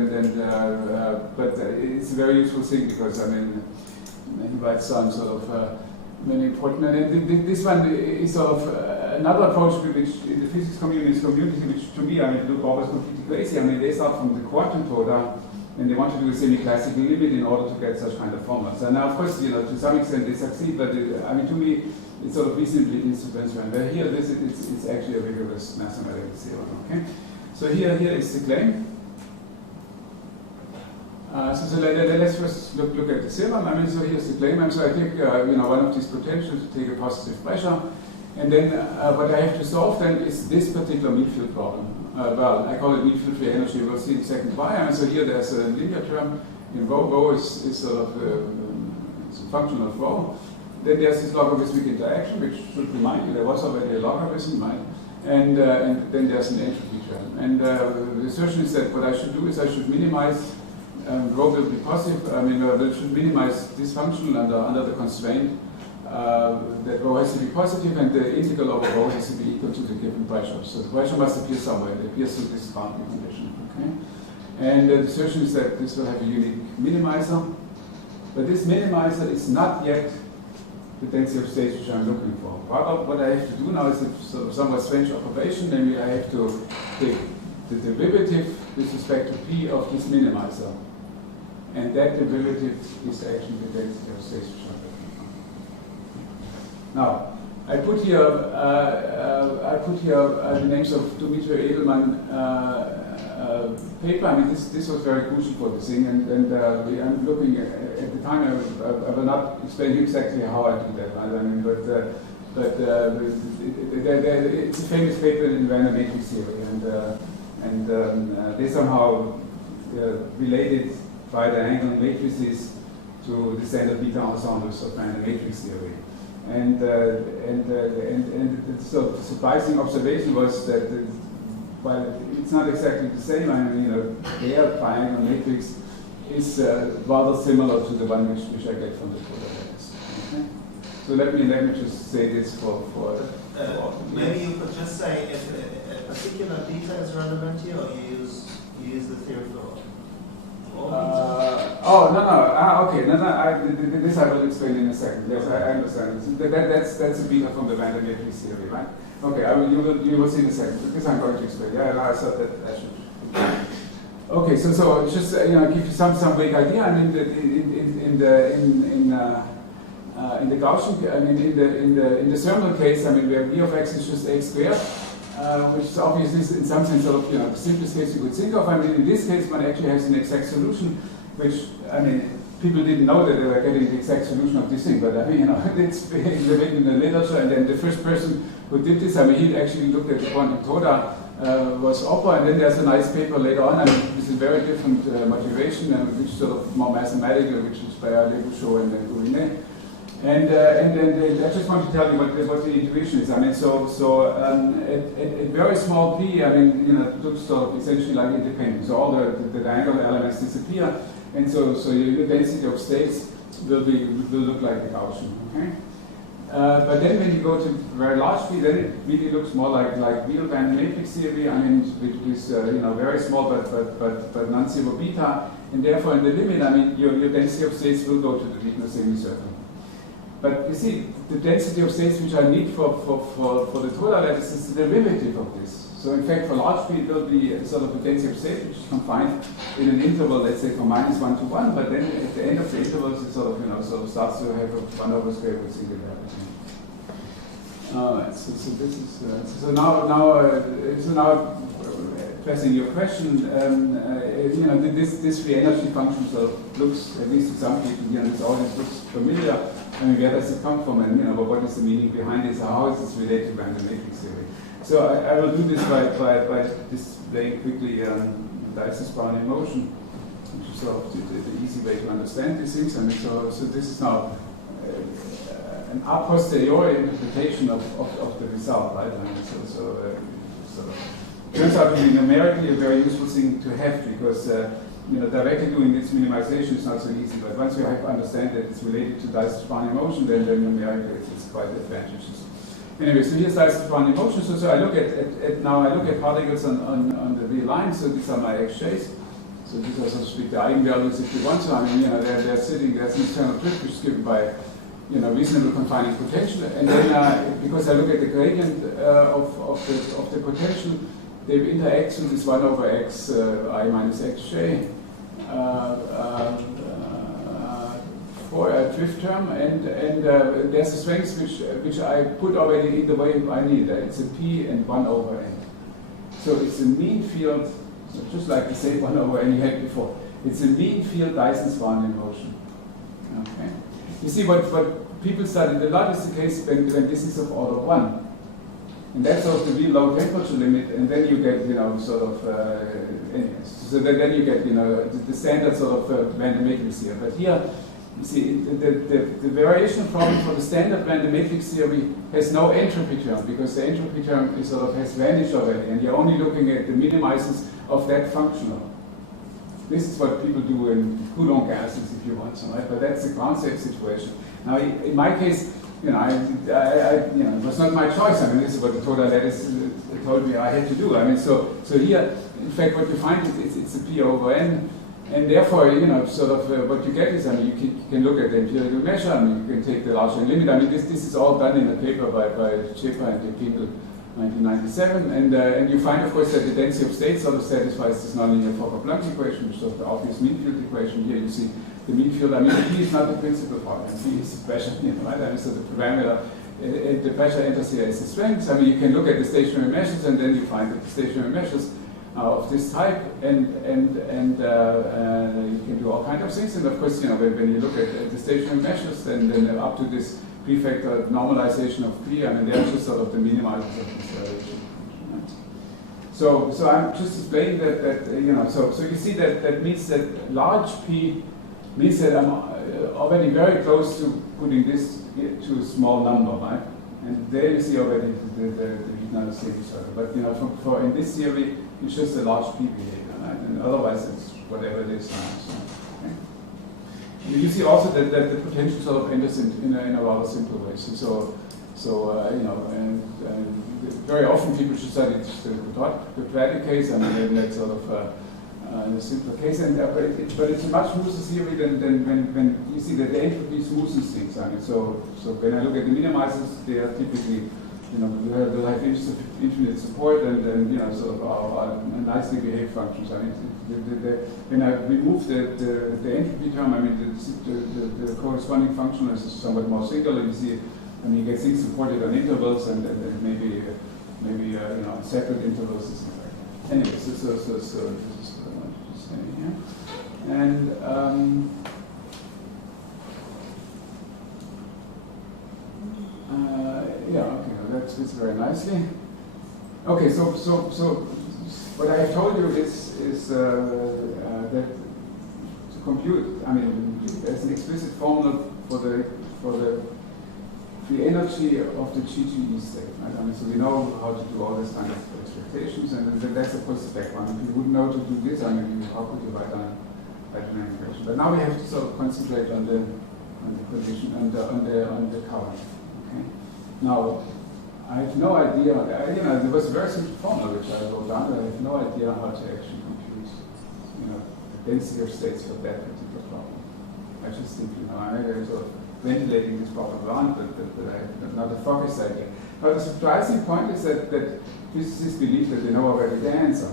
but it's a very useful thing because, I mean, he writes on sort of many important, and this one is sort of another approach which in the physics community, which to me, I mean, look always completely crazy. I mean, they start from the quantum Toda, and they want to do a semi-classical limit in order to get such kind of formulas. And now, of course, you know, to some extent they succeed, but I mean, to me, it's sort of reasonably insignificant. Where here, it's actually a rigorous mathematical theorem. Okay, so here is the claim. So let's first look at the theorem. I mean, so here's the claim. So I take you know, one of these potentials to take a positive pressure, and then what I have to solve then is this particular Mean-field problem. Well, I call it mean-field free energy. We'll see in a second why. And so here there's a linear term in rho. Rho is sort of it's a function of rho. Then there's this logarithmic interaction, which should remind you there was already a logarithm, right? And then there's an entropy term. And the assertion is that what I should do is I should minimize rho will be positive. I mean, we should minimize this function under the constraint that rho has to be positive, and the integral over rho has to be equal to the given pressure. So the pressure must appear somewhere. It appears through this boundary condition. Okay? And the assertion is that this will have a unique minimizer, but this minimizer is not yet the density of states which I'm looking for. What I have to do now is a sort of somewhat strange operation. Namely, I have to take the derivative with respect to p of this minimizer, and that derivative is actually the density of states which I'm looking for. Now, I put here the names of Dmitry Edelman paper. I mean, this was very crucial for the thing, and I'm looking at the time. I will not explain exactly how I do that. Right? I mean, it's a famous paper in random matrix theory, and they somehow related by the angle matrices to the standard beta ensembles of random matrix theory. And so the surprising observation was that while it's not exactly the same, I mean, you know, their triangle matrix is rather similar to the one which I get from the Toda layers. Okay? So let me just say this for maybe you could just say if a particular beta is relevant here, or you use the theory for all okay. This I will explain in a second. Yes, I understand. That's a beta from the random matrix theory, right? Okay, you will see in a second. This I'm going to explain. Yeah, I thought that I should. Okay, so just you know, give you some vague idea. I mean, in the Gaussian, I mean, in the thermal case, I mean, where v of x is just x squared, which is obviously in some sense sort of, you know, the simplest case you could think of. I mean, in this case, one actually has an exact solution, which, I mean, people didn't know that they were getting the exact solution of this thing, but I mean, you know, it's in the literature, and then the first person who did this, I mean, he actually looked at the quantum Toda, was Opper, and then there's a nice paper later on, I mean, with a very different motivation, which is sort of more mathematical, which is by Lebouchot and Gourinet. And I just want to tell you what the intuition is. I mean, at very small p, I mean, you know, it looks sort of essentially like independent. So all the diagonal elements disappear, and so your density of states will look like the Gaussian. Okay. But then when you go to very large p, then it really looks more like real random matrix theory. I mean, with you know, very small but non-zero beta, and therefore in the limit, I mean, your density of states will go to the Wigner semicircle. But you see, the density of states which I need for the Toda lattice is the derivative of this. So in fact, for large p, it will be sort of a density of state which is confined in an interval, let's say from -1 to 1. But then at the end of the intervals, it sort of, you know, starts to have a 1 over square root singularity. So this is so now addressing your question. You know, this free energy function sort of looks, at least to some people here in this audience, looks familiar. I mean, where does it come from, and you know, what is the meaning behind it? So how is this related to random matrix theory? So I will do this by displaying quickly Dyson Brown in motion, which is sort of the easy way to understand these things. I mean, so this is now an a posteriori interpretation of the result, right? I mean, sort of Turns out to be numerically a very useful thing to have because directly doing this minimization is not so easy. But once you have understand that it's related to Dyson-Spanning motion, then numerically it's quite advantageous. Anyway, so here's Dyson-Spanning motion. So I look at particles on the real line. So these are my XJs. So these are, so to speak, the eigenvalues if you want to. I mean, they're sitting. There's an external drift which is given by reasonable confining potential. And then because I look at the gradient of the potential, they interact with this 1 over x I minus xj for a drift term, and there's a strength which I put already in the way I need. It's a p and 1 over n. So it's a mean field, just like the same 1 over n you had before. It's a mean field Dyson-Spanning motion. Okay. You see what people studied a lot is the case when this is of order 1. And that's sort of the real low temperature limit, and then you get, so then you get, the standard sort of random matrix here. But here, you see, the variation problem for the standard random matrix theory has no entropy term, because the entropy term is has vanished already, and you're only looking at the minimizers of that functional. This is what people do in Coulomb gases, if you want, right? But that's the concept situation. Now, in my case, it was not my choice. I mean, this is what the Toda lattice told me I had to do. I mean, so here, in fact, what you find is it's a P over N, and therefore, what you get is, I mean, you can look at the empirical measure. I mean, you can take the large N limit. I mean, this is all done in a paper by Schäfer and the people, 1997, and you find, of course, that the density of states satisfies this nonlinear Fokker-Planck equation, which is the obvious mean field equation. Here you see the mean field. I mean, P is not the principal part, and P is the pressure, right? I mean, so the parameter, the pressure enters here is the strength. I mean, you can look at the stationary measures, and then you find that the stationary measures are of this type, and you can do all kinds of things. And of course, when you look at the stationary measures, then up to this prefactor normalization of P, I mean, they're just sort of the minimizers of this variation. Right? So I'm just explaining that so you see that means that large P means that I'm already very close to putting this to a small number, right? And there you see already the Wittner series. But for in this theory, it's just a large P behavior, right? And otherwise, it's whatever it is. Okay? You see also that the potential sort of enters in a rather simple way. Very often people should study the quadratic case. I mean, that's sort of in a simpler case, but it's a much smoother theory than when you see that the entropy smoothens things. I mean, so when I look at the minimizers, they are typically, they'll have infinite support and sort of are nicely behaved functions. I mean, when I remove the entropy term, I mean, the corresponding function is somewhat more singular. You see, I mean, you get things supported on intervals and maybe separate intervals and stuff like that. Anyway, so this is what I wanted to say here. And that fits very nicely. Okay, so what I have told you is that to compute, I mean, there's an explicit formula for the free energy of the GGE state. Right? I mean, so we know how to do all this kind of expectations, and that's of course the background. If you wouldn't know to do this, I mean, how could you write down an equation? But now we have to sort of concentrate on the condition, on the current. Okay. Now, I have no idea. There was a very simple formula which I wrote down, but I have no idea how to actually compute, the density of states for that particular problem. I just think, I'm sort of ventilating this problem around, but I have not a focus idea. But the surprising point is that physicists believe that they know already the answer.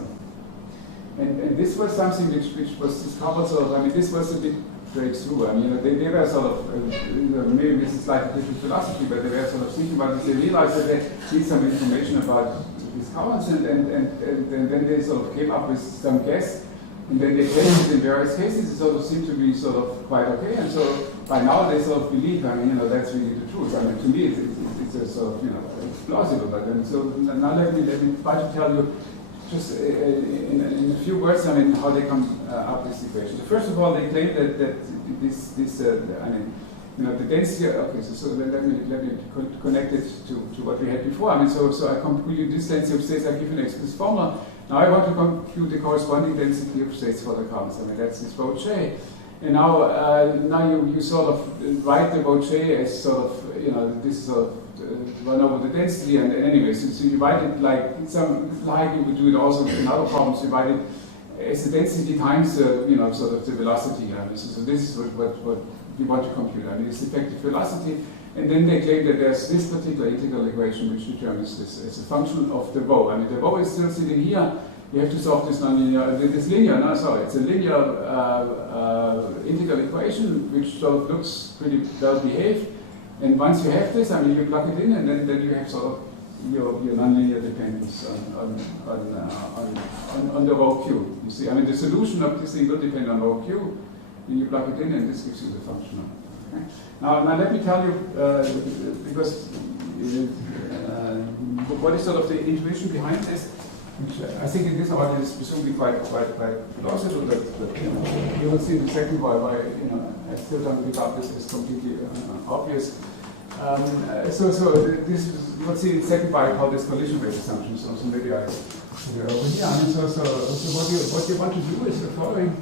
And this was something which was discovered sort of, I mean, this was a bit breakthrough. I mean, they were sort of, maybe this is like a different philosophy, but they were sort of thinking about this. They realized that they need some information about these currents, and then they sort of came up with some guess, and then they tested in various cases. It sort of seemed to be sort of quite okay, and so by now they sort of believe, I mean, that's really the truth. I mean, to me, it's a sort of, it's plausible. But then, so now let me try to tell you just in a few words, I mean, how they come up with this equation. So first of all, they claim that this the density. Okay, so let me connect it to what we had before. I mean, so I compute this density of states. I give an explicit formula. Now I want to compute the corresponding density of states for the carbons. I mean, that's this Boucher. And now you sort of write the Boucher as sort of, this is sort of 1 over the density, and anyway, so you write it like you would do it also in other problems. You write it as the density times sort of the velocity. So this is what you want to compute. I mean, it's effective velocity, and then they claim that there's this particular integral equation which determines this as a function of the bow. I mean, the bow is still sitting here. You have to solve this nonlinear, it's a linear integral equation which sort of looks pretty well behaved. And once you have this, I mean, you plug it in, and then you have sort of your nonlinear dependence on the rho q. You see, I mean, the solution of this thing will depend on rho q, and you plug it in, and this gives you the function of it. Okay? Now let me tell you, because what is sort of the intuition behind this, which I think in this audience is presumably quite plausible, but you will see in a second why I still don't regard this as completely obvious. So this is, let's see in a second why I call this collision rate assumption. So maybe I put it over here. I mean, so what you want to do is the following.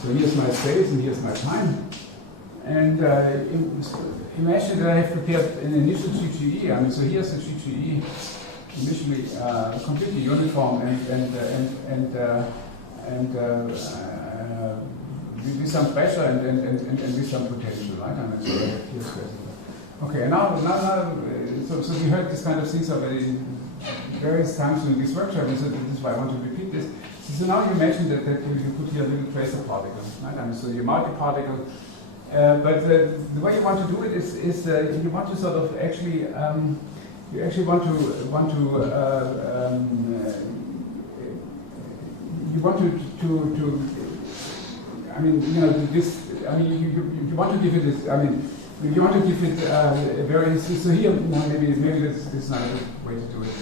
So here's my space and here's my time. And imagine that I have prepared an initial GGE. I mean, so here's the GGE, initially completely uniform and with some pressure and with some potential, right? I mean, so here's okay. Now, so we heard this kind of things already various times in this workshop, and so this is why I want to repeat this. So now you imagine that you put here a little tracer particle, right? I mean, so your multi-particle. But the way you want to do it is you want to sort of actually you actually want to I mean, this. I mean, you want to give it this. I mean, you want to give it a very. So here, maybe this is not a good way to do it.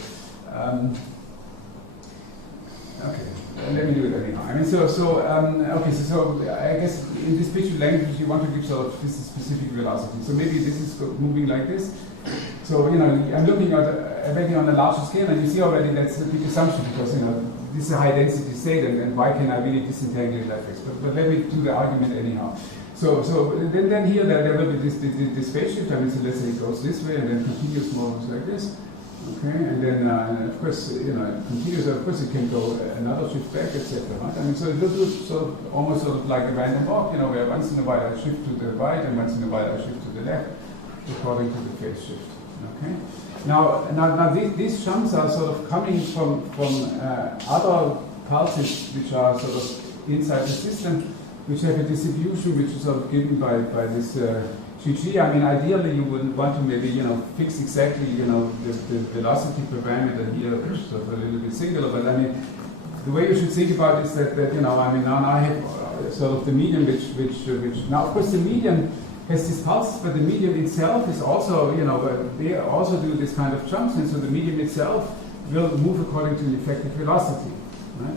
Okay. Let me do it anyhow. I mean, so I guess in this picture language you want to give sort of this specific velocity. So maybe this is moving like this. So I'm looking at already on a larger scale, and you see already that's a big assumption because this is a high density state, and why can I really disentangle it like this? But let me do the argument anyhow. So then here there will be this phase shift. I mean, so let's say it goes this way and then continues more like this. Okay, and then of course it continues. Of course it can go another shift back, etc. Right? I mean, so it will do almost like a random walk. Where once in a while I shift to the right and once in a while I shift to the left, according to the phase shift. Okay. Now these jumps are sort of coming from other pulses which are sort of inside the system, which have a distribution which is sort of given by this. GG, I mean, ideally you would want to maybe, fix exactly, the velocity parameter here, which is sort of a little bit singular, but I mean, the way you should think about it is that I mean, now I have sort of the medium which, now of course the medium has these pulses, but the medium itself is also, they also do this kind of jumps, and so the medium itself will move according to the effective velocity, right?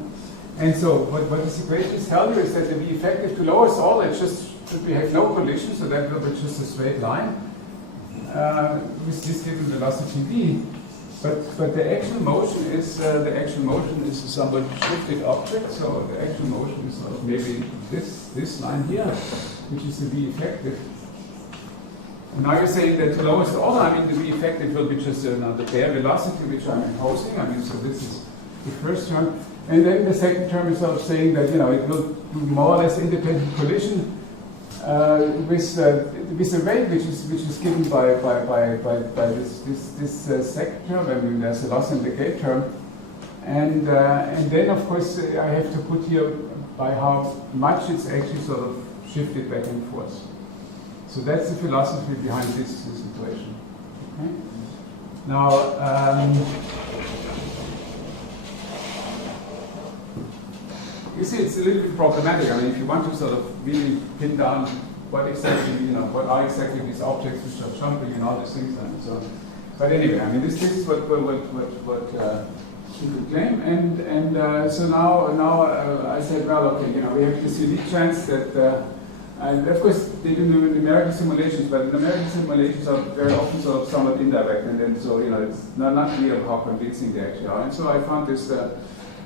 And so what these equations tell you is that the V effective to lowest order, it's just we have no collision, so that will be just a straight line with this given velocity v. But the actual motion is a somewhat shifted object. So the actual motion is sort of maybe this line here, which is the v effective. And now you're saying that to lowest order, I mean the v effective will be just the bare velocity which I'm imposing. I mean, so this is the first term, and then the second term is sort of saying that it will do more or less independent collision. With the rate which is given by this second term. I mean, there's a loss in the gate term, and then of course I have to put here by how much it's actually sort of shifted back and forth. So that's the philosophy behind this equation. Okay? Now. You see, it's a little bit problematic. I mean, if you want to sort of really pin down what exactly, what are exactly these objects which are jumping and all these things and so on. But anyway, I mean, this is what she could claim. And so now I said, well, okay, we have this unique chance that And of course, they do numerical simulations, but the numerical simulations are very often sort of somewhat indirect, and then so it's not clear how convincing they actually are. And so I found this.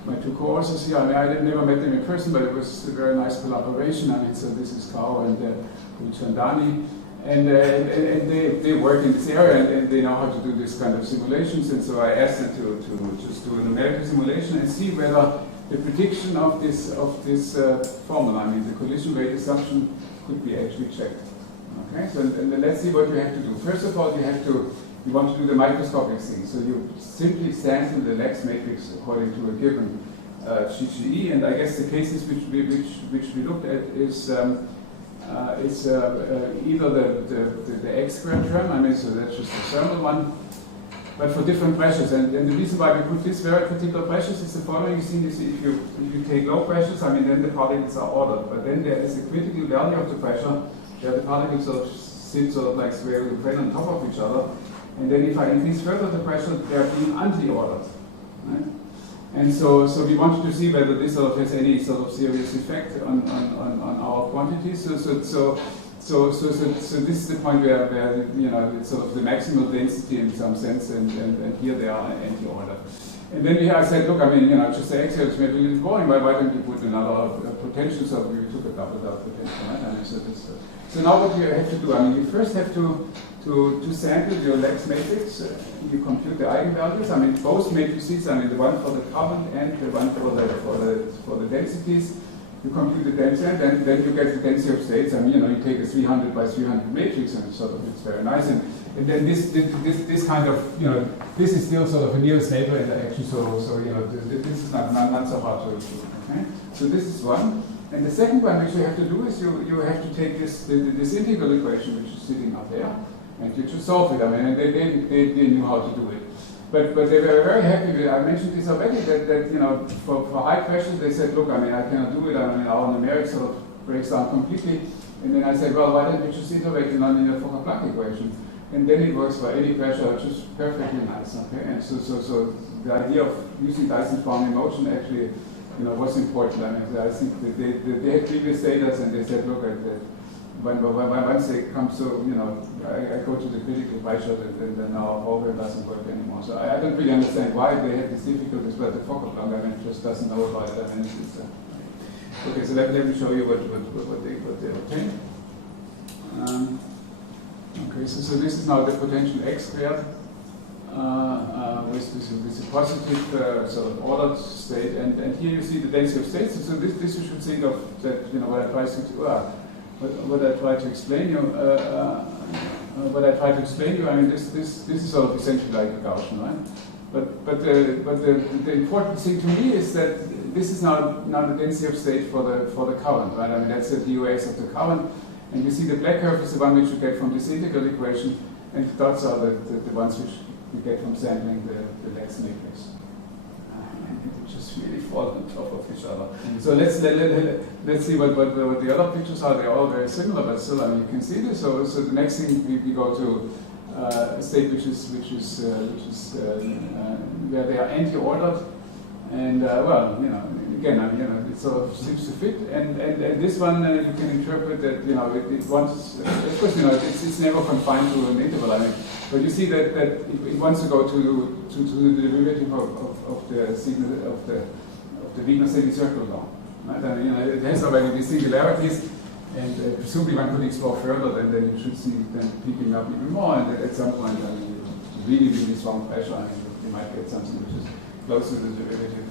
My two co-authors here, I never met them in person, but it was a very nice collaboration. So this is Kao and Chandani, and they work in this area and they know how to do this kind of simulations. And so I asked them to just do a numerical simulation and see whether the prediction of this formula, the collision rate assumption, could be actually checked. Okay, so and let's see what you have to do. First of all, you want to do the microscopic thing. So you simply sample the Lex matrix according to a given GGE, and I guess the cases which we looked at is either the X squared term, so that's just the thermal one, but for different pressures. And the reason why we put this very particular pressures is the following. You see this: if you take low pressures, then the particles are ordered, but then there is a critical value of the pressure where the particles sort of sit sort of like square on top of each other. And then if I increase further the pressure, they are being anti-ordered. Right? And so we wanted to see whether this sort of has any sort of serious effect on our quantities. So this is the point where it's sort of the maximal density in some sense, and here they are anti-ordered. And then I said, look, just the X is maybe a little boring. Why don't you put another potential? So we took a double potential, right? So now what you have to do, you first have to sample your Lex matrix. You compute the eigenvalues. Both matrices, the one for the current and the one for the densities. You compute the density, and then you get the density of states. You take a 300 by 300 matrix, and it's very nice. And then this kind of, this is still sort of a nearest neighbor interaction. So this is not so hard to do. Okay? So this is one. And the second one which you have to do is you have to take this integral equation which is sitting up there, and you just solve it. And they knew how to do it. But they were very happy with, I mentioned this already, that for high pressures they said, look, I cannot do it, our numerics sort of breaks down completely. And then I said, well, why don't we just iterate it on the Fokker-Planck equation? And then it works for any pressure, which is perfectly nice. Okay? And so the idea of using Dyson's boundary motion actually was important. I think that they had previous data, and they said, look, once they come, I go to the critical pressure, and then our program doesn't work anymore. So I don't really understand why they had these difficulties, but the Fokker-Planck just doesn't know about it. Okay, so let me show you what they obtained. Okay, so this is now the potential X squared with a positive sort of ordered state, and here you see the density of states. So this you should think of that. What I try to explain you. This is sort of essentially like a Gaussian, right? But the important thing to me is that this is now the density of state for the current, right? That's the DOS of the current. And you see the black curve is the one which you get from this integral equation, and the dots are the ones which you get from sampling the Lex matrix. And they just really fall on top of each other. So let's see what the other pictures are. They're all very similar, but still, you can see this. So the next thing we go to a state which is where they are anti-ordered, and again, it sort of seems to fit, and this one you can interpret that it wants, of course, it's never confined to an interval. But you see that it wants to go to the derivative of the signal of the Wigner semicircle law. Right? It has already these singularities, and presumably one could explore further. Then you should see them picking up even more, and at some point, really strong pressure, you might get something which is close to the derivative.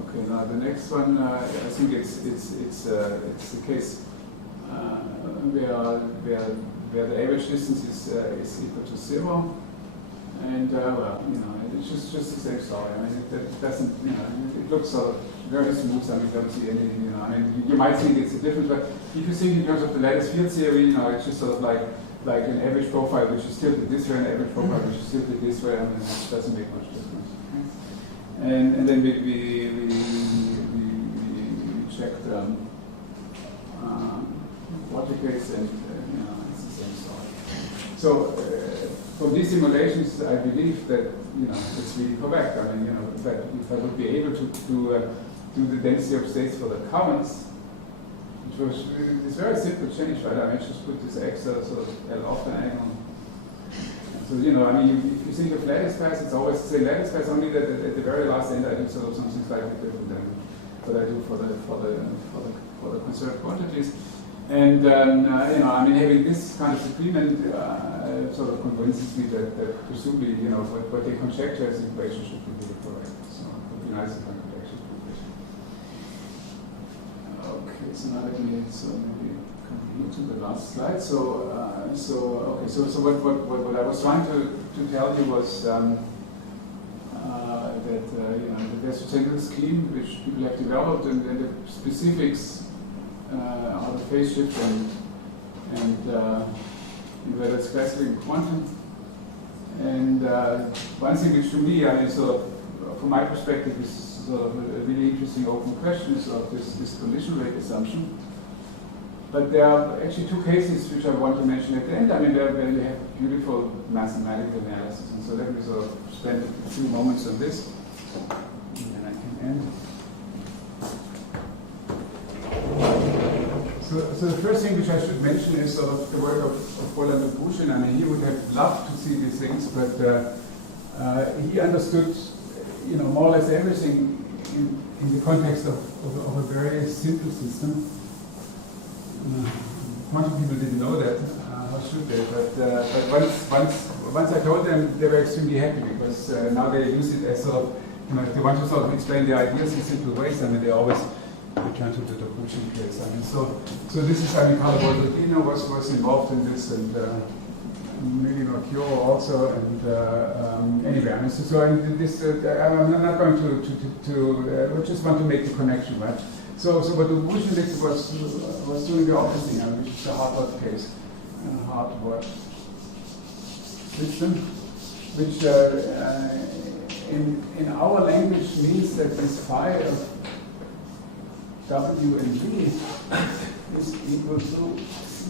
Okay, now the next one, I think it's the case where the average distance is equal to 0, and it's just the same story. It doesn't, it looks sort of very smooth. You don't see anything. You might think it's a difference, but if you think in terms of the lattice field theory, it's just sort of like an average profile which is tilted this way, and an average profile which is tilted this way, and it doesn't make much difference. Okay? And then we checked vortices, and it's the same story. So from these simulations, I believe that it's really correct. That if I would be able to do the density of states for the currents, it's very simple change, right? I mean, just put this extra sort of off diagonal. So, you know, I mean, if you think of lattice pairs, it's always the same lattice pairs, only that at the very last end I do sort of something slightly different than what I do for the conserved quantities. And, you know, I mean, having this kind of agreement sort of convinces me that presumably, you know, what they conjecture as the equation should be really correct. So it would be nice if I could actually prove it. Okay, so now let me maybe continue to the last slide. So what I was trying to tell you was that you know, there's a central scheme which people have developed, and the specifics are the phase shift and whether it's classical quantum. And one thing which to me, I mean, sort of, from my perspective, is sort of a really interesting open question is of this collision rate assumption. But there are actually two cases which I want to mention at the end. I mean, where you have beautiful mathematical analysis. And so let me sort of spend a few moments on this, and then I can end. So the first thing which I should mention is sort of the work of Roland and Bushin. I mean, he would have loved to see these things, but he understood, you know, more or less everything in the context of a very simple system. Quantum people didn't know that. How should they? But once I told them, they were extremely happy because now they use it as sort of, you know, if they want to sort of explain the ideas in simple ways, I mean, they always return to the Bushin case. I mean, so this is, I mean, Carlo Boldrini was involved in this, and maybe Mercure also, and anyway, I mean, so I'm not going to just want to make the connection, right? So what the Bushin did was doing the opposite thing, which is the Hausdorff case, Hausdorff system, which in our language means that this phi of W and V is equal to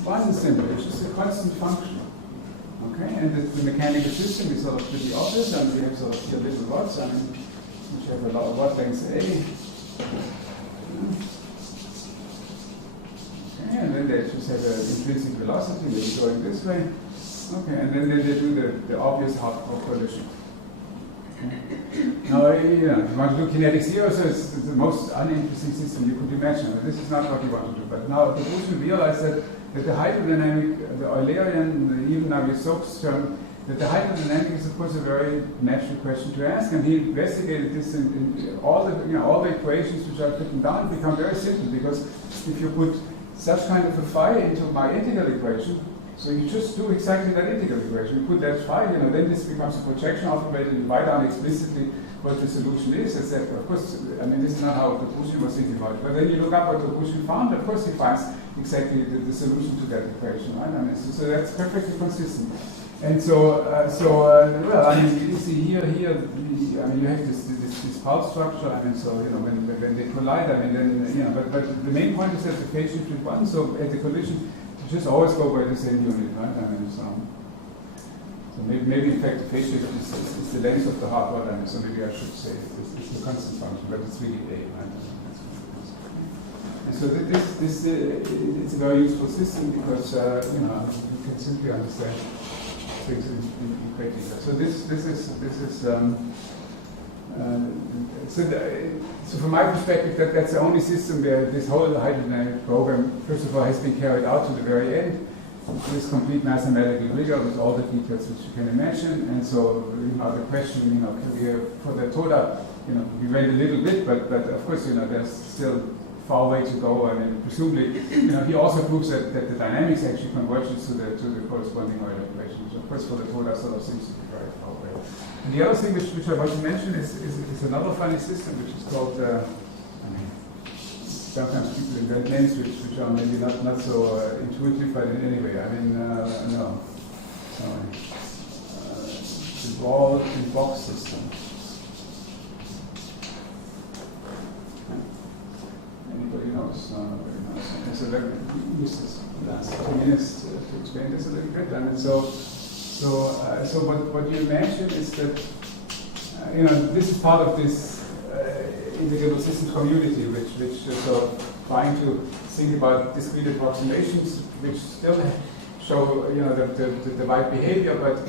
one symbol, which is a constant function. Okay, and the mechanical system is sort of pretty obvious, and we have sort of here little rods, I mean, which have a lot of rod length A. Okay, and then they just have an intrinsic velocity, they're going this way. Okay, and then they do the obvious Hausdorff collision. Now, you know, if you want to do kinetic theory, so it's the most uninteresting system you could imagine. But this is not what you want to do. But now the Bushin realized that the hydrodynamic, the Eulerian, even Navier-Stokes term, that the hydrodynamic is of course a very natural question to ask, and he investigated this in all the equations which are written down become very simple, because if you put such kind of a phi into my integral equation, so you just do exactly that integral equation. You put that phi, you know, then this becomes a projection operator, and you write down explicitly what the solution is, etc. Of course, I mean, this is not how the Bushin was thinking about it. But then you look up what the Bushin found, of course he finds exactly the solution to that equation, right? I mean, so that's perfectly consistent. And well, I mean, you see here, I mean, you have this pulse structure. I mean, so, you know, when they collide, I mean, then, you know, but the main point is that the phase shift is one, so at the collision, you just always go by the same unit, right? I mean, so maybe in fact the phase shift is the length of the hard rod, I mean, so maybe I should say it's the constant function, but it's really A, right? And so this it's a very useful system because you know, you can simply understand things in great detail. So this is so from my perspective, that's the only system where this whole hydrodynamic program, first of all, has been carried out to the very end, with this complete mathematical rigor with all the details which you can imagine. And so, you know, the question, you know, can we for the Toda, you know, we went a little bit, but of course, you know, there's still far way to go. I mean, presumably, you know, he also proves that the dynamics actually converges to the corresponding Euler equation, which of course for the Toda sort of seems to be very far away. And the other thing which I want to mention is another funny system which is called, I mean, sometimes people invent names which are maybe not so intuitive, but anyway, I mean, no, sorry. The ball and box system. Anybody knows? No, nobody knows. Okay, so let me use this last 2 minutes to explain this a little bit. I mean, so what you imagine is that, you know, this is part of this integrable systems community, which is sort of trying to think about discrete approximations, which still show, you know, the right behavior, but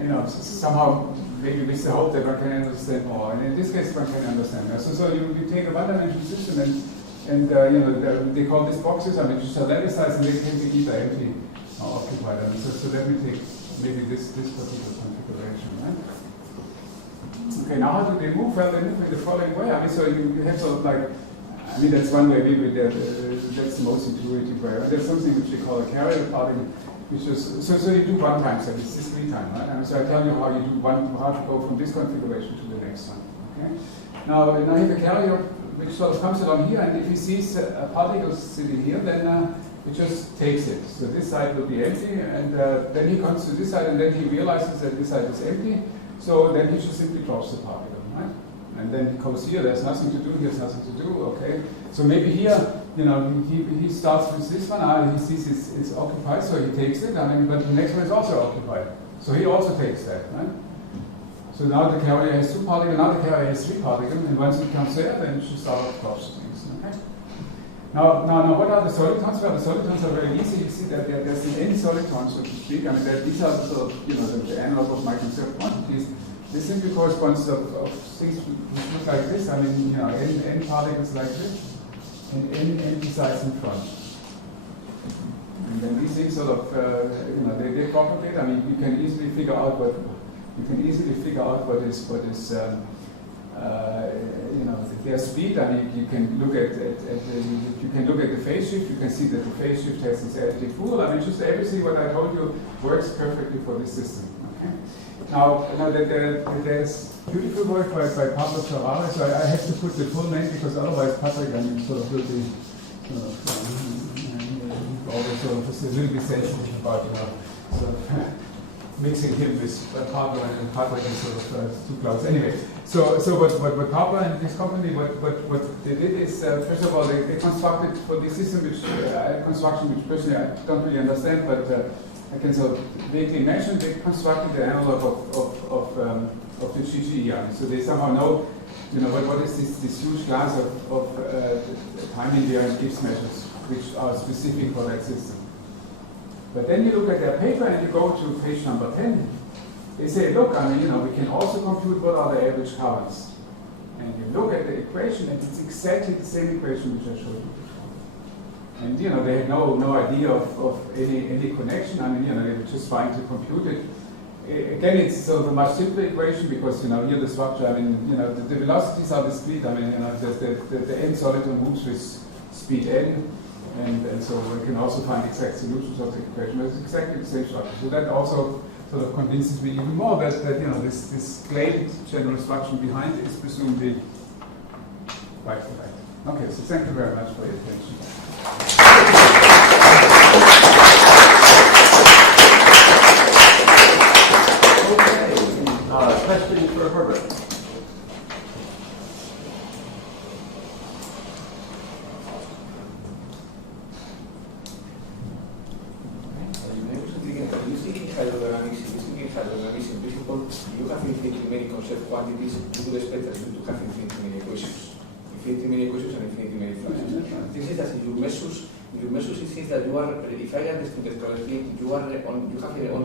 you know, somehow maybe with the hope that one can understand more. And in this case, one can understand. So you take a one-dimensional system and you know, they call these boxes, I mean, just analyze and they can be either empty or occupied. I mean, so let me take maybe this particular configuration, right? Okay, now how do they move? Well, they move in the following way. I mean, so you have sort of like, I mean, that's one way, maybe that's the most intuitive way. Right? There's something which we call a carrier particle, which is, so you do one time, so it's discrete time, right? And so I tell you how you do how to go from this configuration to the next one, okay? Now I have a carrier which sort of comes along here, and if he sees a particle sitting here, then he just takes it. So this side will be empty, and then he comes to this side, and then he realizes that this side is empty, so then he just simply drops the particle, right? And then he goes here, there's nothing to do, here's nothing to do, okay? So maybe here, you know, he starts with this one, he sees it's occupied, so he takes it, I mean, but the next one is also occupied. So he also takes that, right? So now the carrier has 2 particles, now the carrier has 3 particles, and once it comes there, then it should start drops things, okay? Now, what are the solitons? Well, the solitons are very easy. You see that there's an n soliton, so to speak. I mean, these are the sort of, you know, the analog of microconserved quantities. This simply corresponds of things which look like this. I mean, you know, n particles like this, and n empty sides in front. And then these things sort of, you know, they propagate. I mean, you can easily figure out what is you know, their speed. I mean, you can look at the phase shift. You can see that the phase shift has this additive rule. I mean, just everything what I told you works perfectly for this system. Okay. Now there's beautiful work by Pablo Ferrara. So I have to put the full name because otherwise Patrick, I mean, sort of will be always sort of a little bit sensitive about, you know, sort of mixing him with Pablo and Patrick is sort of too close. Anyway, so what Pablo and his company, what they did is, first of all, they constructed for this system, which construction which personally I don't really understand, but I can sort of vaguely imagine. They constructed the analog of the GGE. So they somehow know, you know, what is this huge class of time invariant Gibbs measures, which are specific for that system. But then you look at their paper and you go to page number 10. They say, look, I mean, you know, we can also compute what are the average currents. And you look at the equation, and it's exactly the same equation which I showed you before. And you know, they had no idea of any connection. I mean, you know, they were just trying to compute it. Again, it's sort of a much simpler equation because, you know, here the structure, I mean, you know, the velocities are discrete. I mean, you know, the n soliton moves with speed n. And so we can also find exact solutions of the equation. But it's exactly the same structure. So that also sort of convinces me even more that you know, this claimed general structure behind is presumably quite correct. Okay, so thank you very much for your attention. Okay, question for Herbert. You have infinitely many conserved quantities, you would expect us to have infinitely many equations. Infinitely many equations and infinitely many fluxes. This is that in your measures, it seems that you are, if I understand it correctly, you have only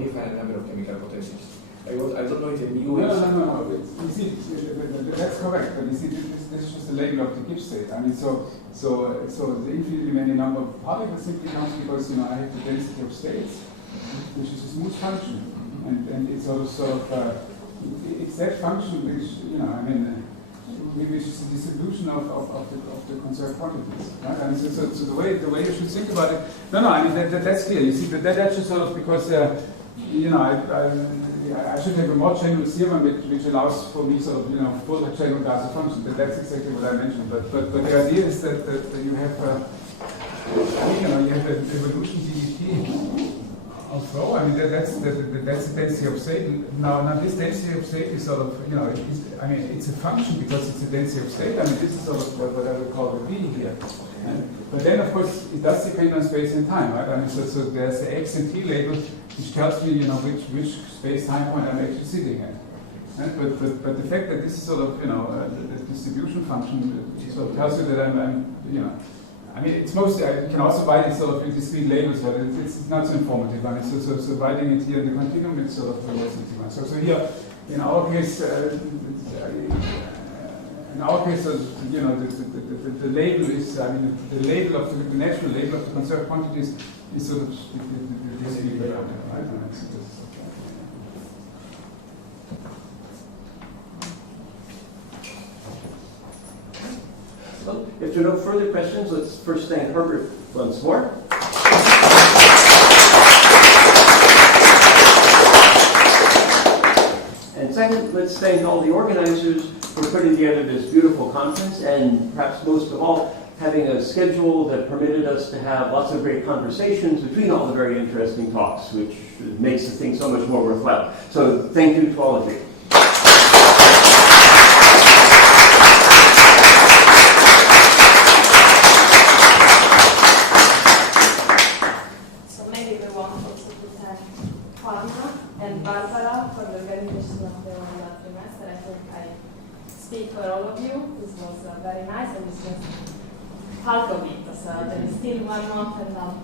a finite number of chemical potentials. I don't know if the mu is... No. You see, that's correct, but you see, this is just the label of the Gibbs state. I mean, so the infinitely many number of particles simply comes because, you know, I have the density of states, which is a smooth function. And it's sort of it's that function which, you know, I mean, which is the distribution of the conserved quantities, right? I mean, so the way you should think about it. No, I mean that's clear. You see, that's just sort of because you know, I should have a more general theorem which allows for me sort of, you know, full general class of functions. That's exactly what I mentioned. But the idea is that you have you know, you have an evolution DET. Also, I mean that's the density of state. Now this density of state is sort of, you know, I mean it's a function because it's a density of state. I mean this is sort of what I would call the B here. But then of course it does depend on space and time, right? I mean so there's the X and T label which tells me, you know, which space time point I'm actually sitting at. Right? But the fact that this is sort of, you know, the distribution function sort of tells you that I'm you know, I mean, it's mostly, you can also write it sort of with discrete labels, but it's not so informative. I mean, so writing it here in the continuum, it's sort of the most easy one. So here, in our case, you know, the label is, I mean, the label of the natural label of the conserved quantities is sort of the discrete label, right? So, if there are no further questions, let's first thank Herbert once more. And second, let's thank all the organizers for putting together this beautiful conference, and perhaps most of all, having a schedule that permitted us to have lots of great conversations between all the very interesting talks, which makes the thing so much more worthwhile. So thank you to all of you. And Barbara for the organization of the Junior Trimester. I think I speak for all of you. This was very nice, and this was half of it, so there is still one month and half.